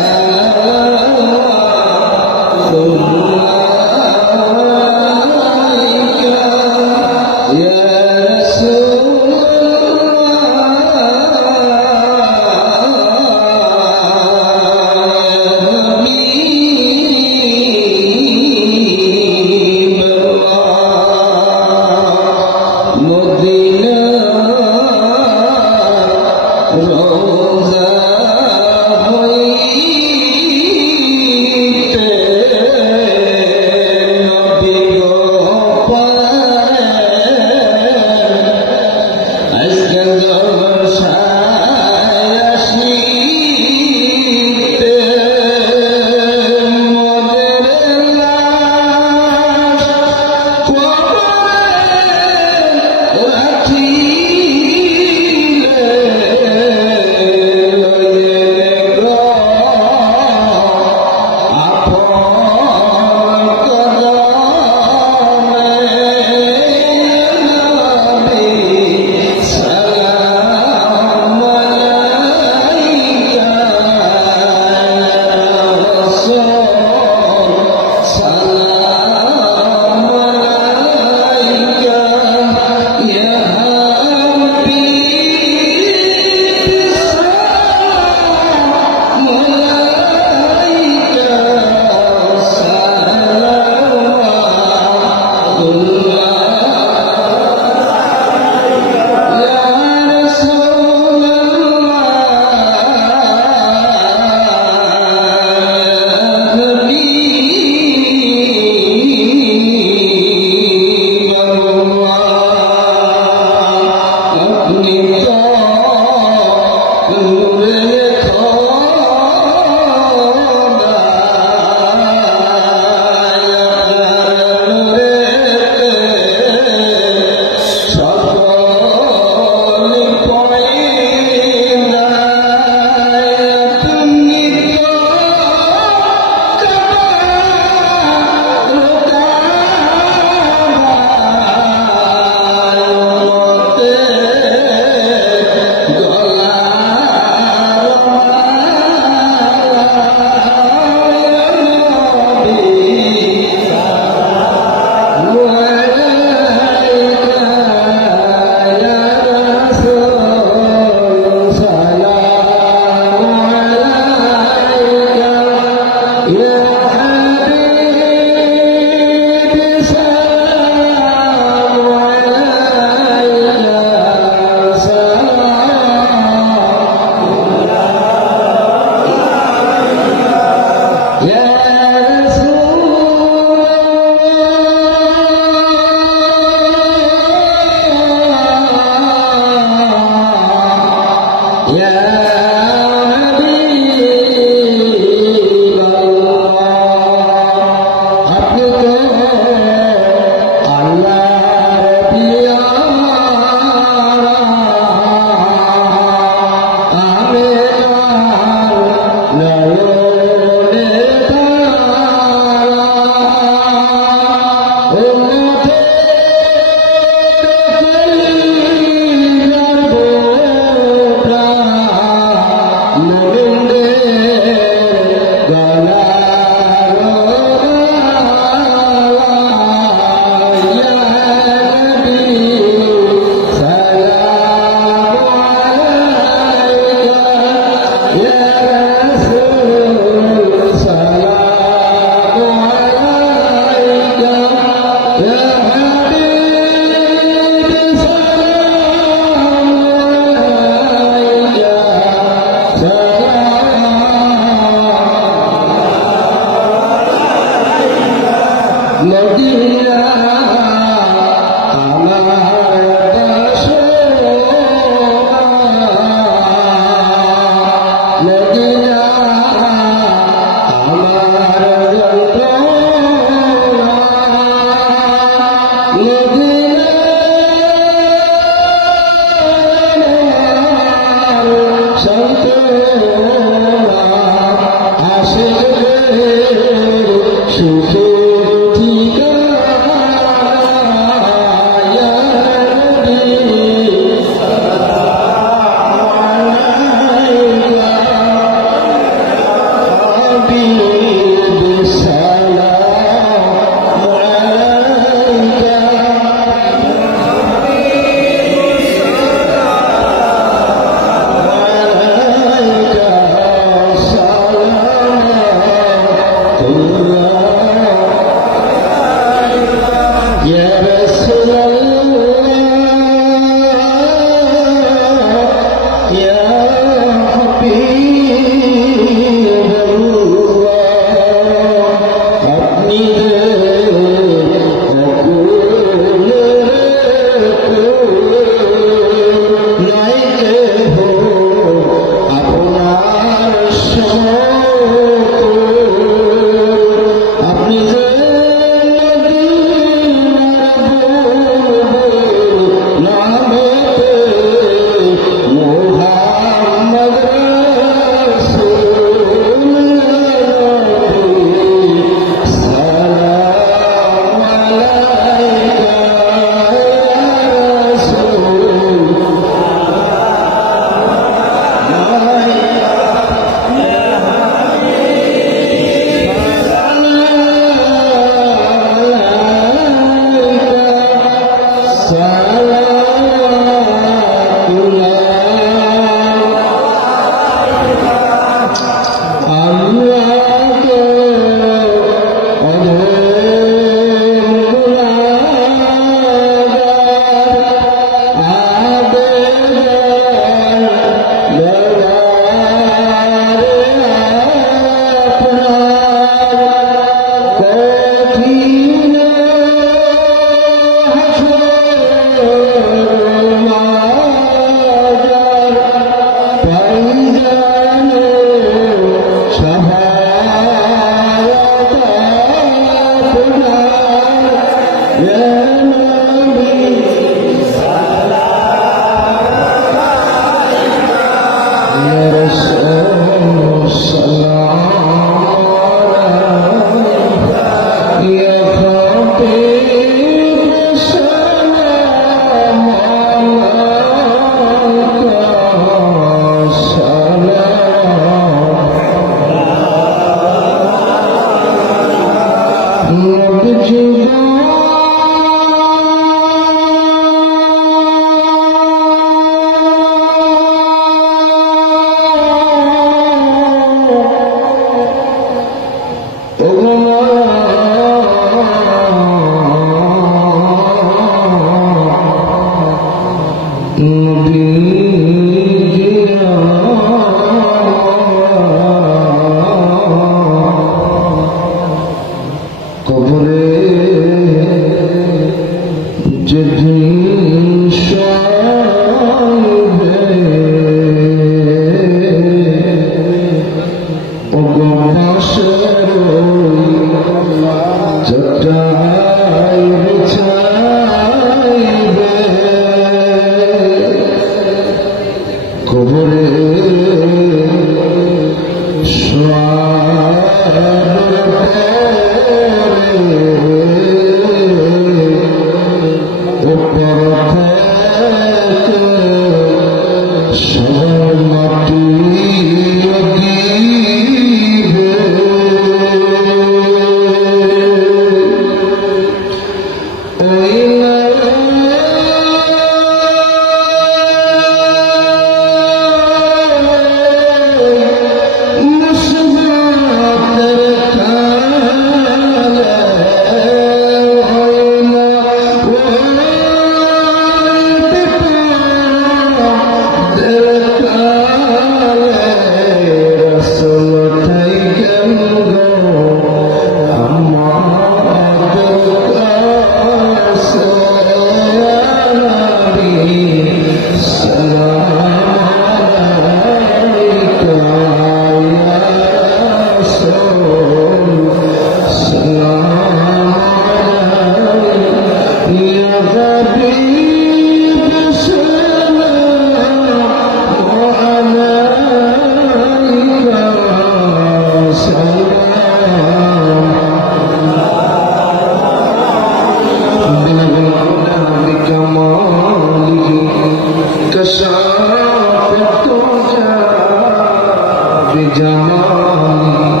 بجماله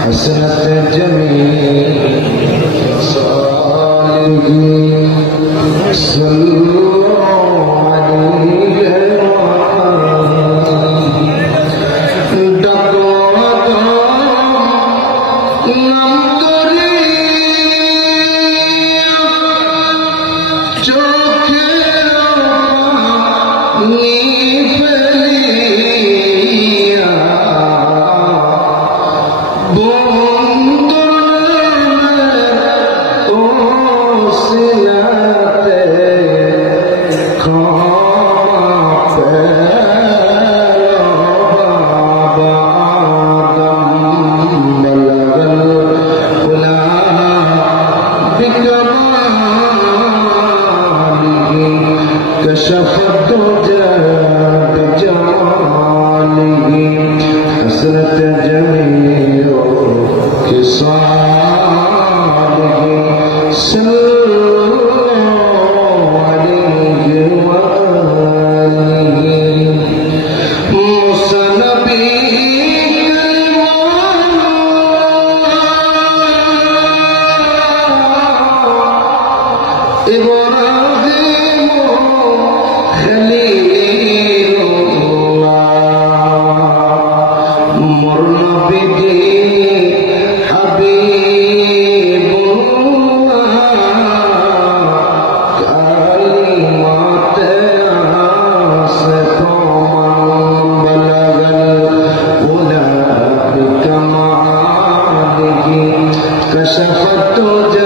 حسنت جميع خصاله صلوا عليه كشف الدجى بجماله حسنت جميع خصاله صلوا عليه وآله موسى نبي إبراهيم خليل الله مرنا بدين حبيب الله كلمات عاصفة بلغ الأولى بكماله كشف الدجى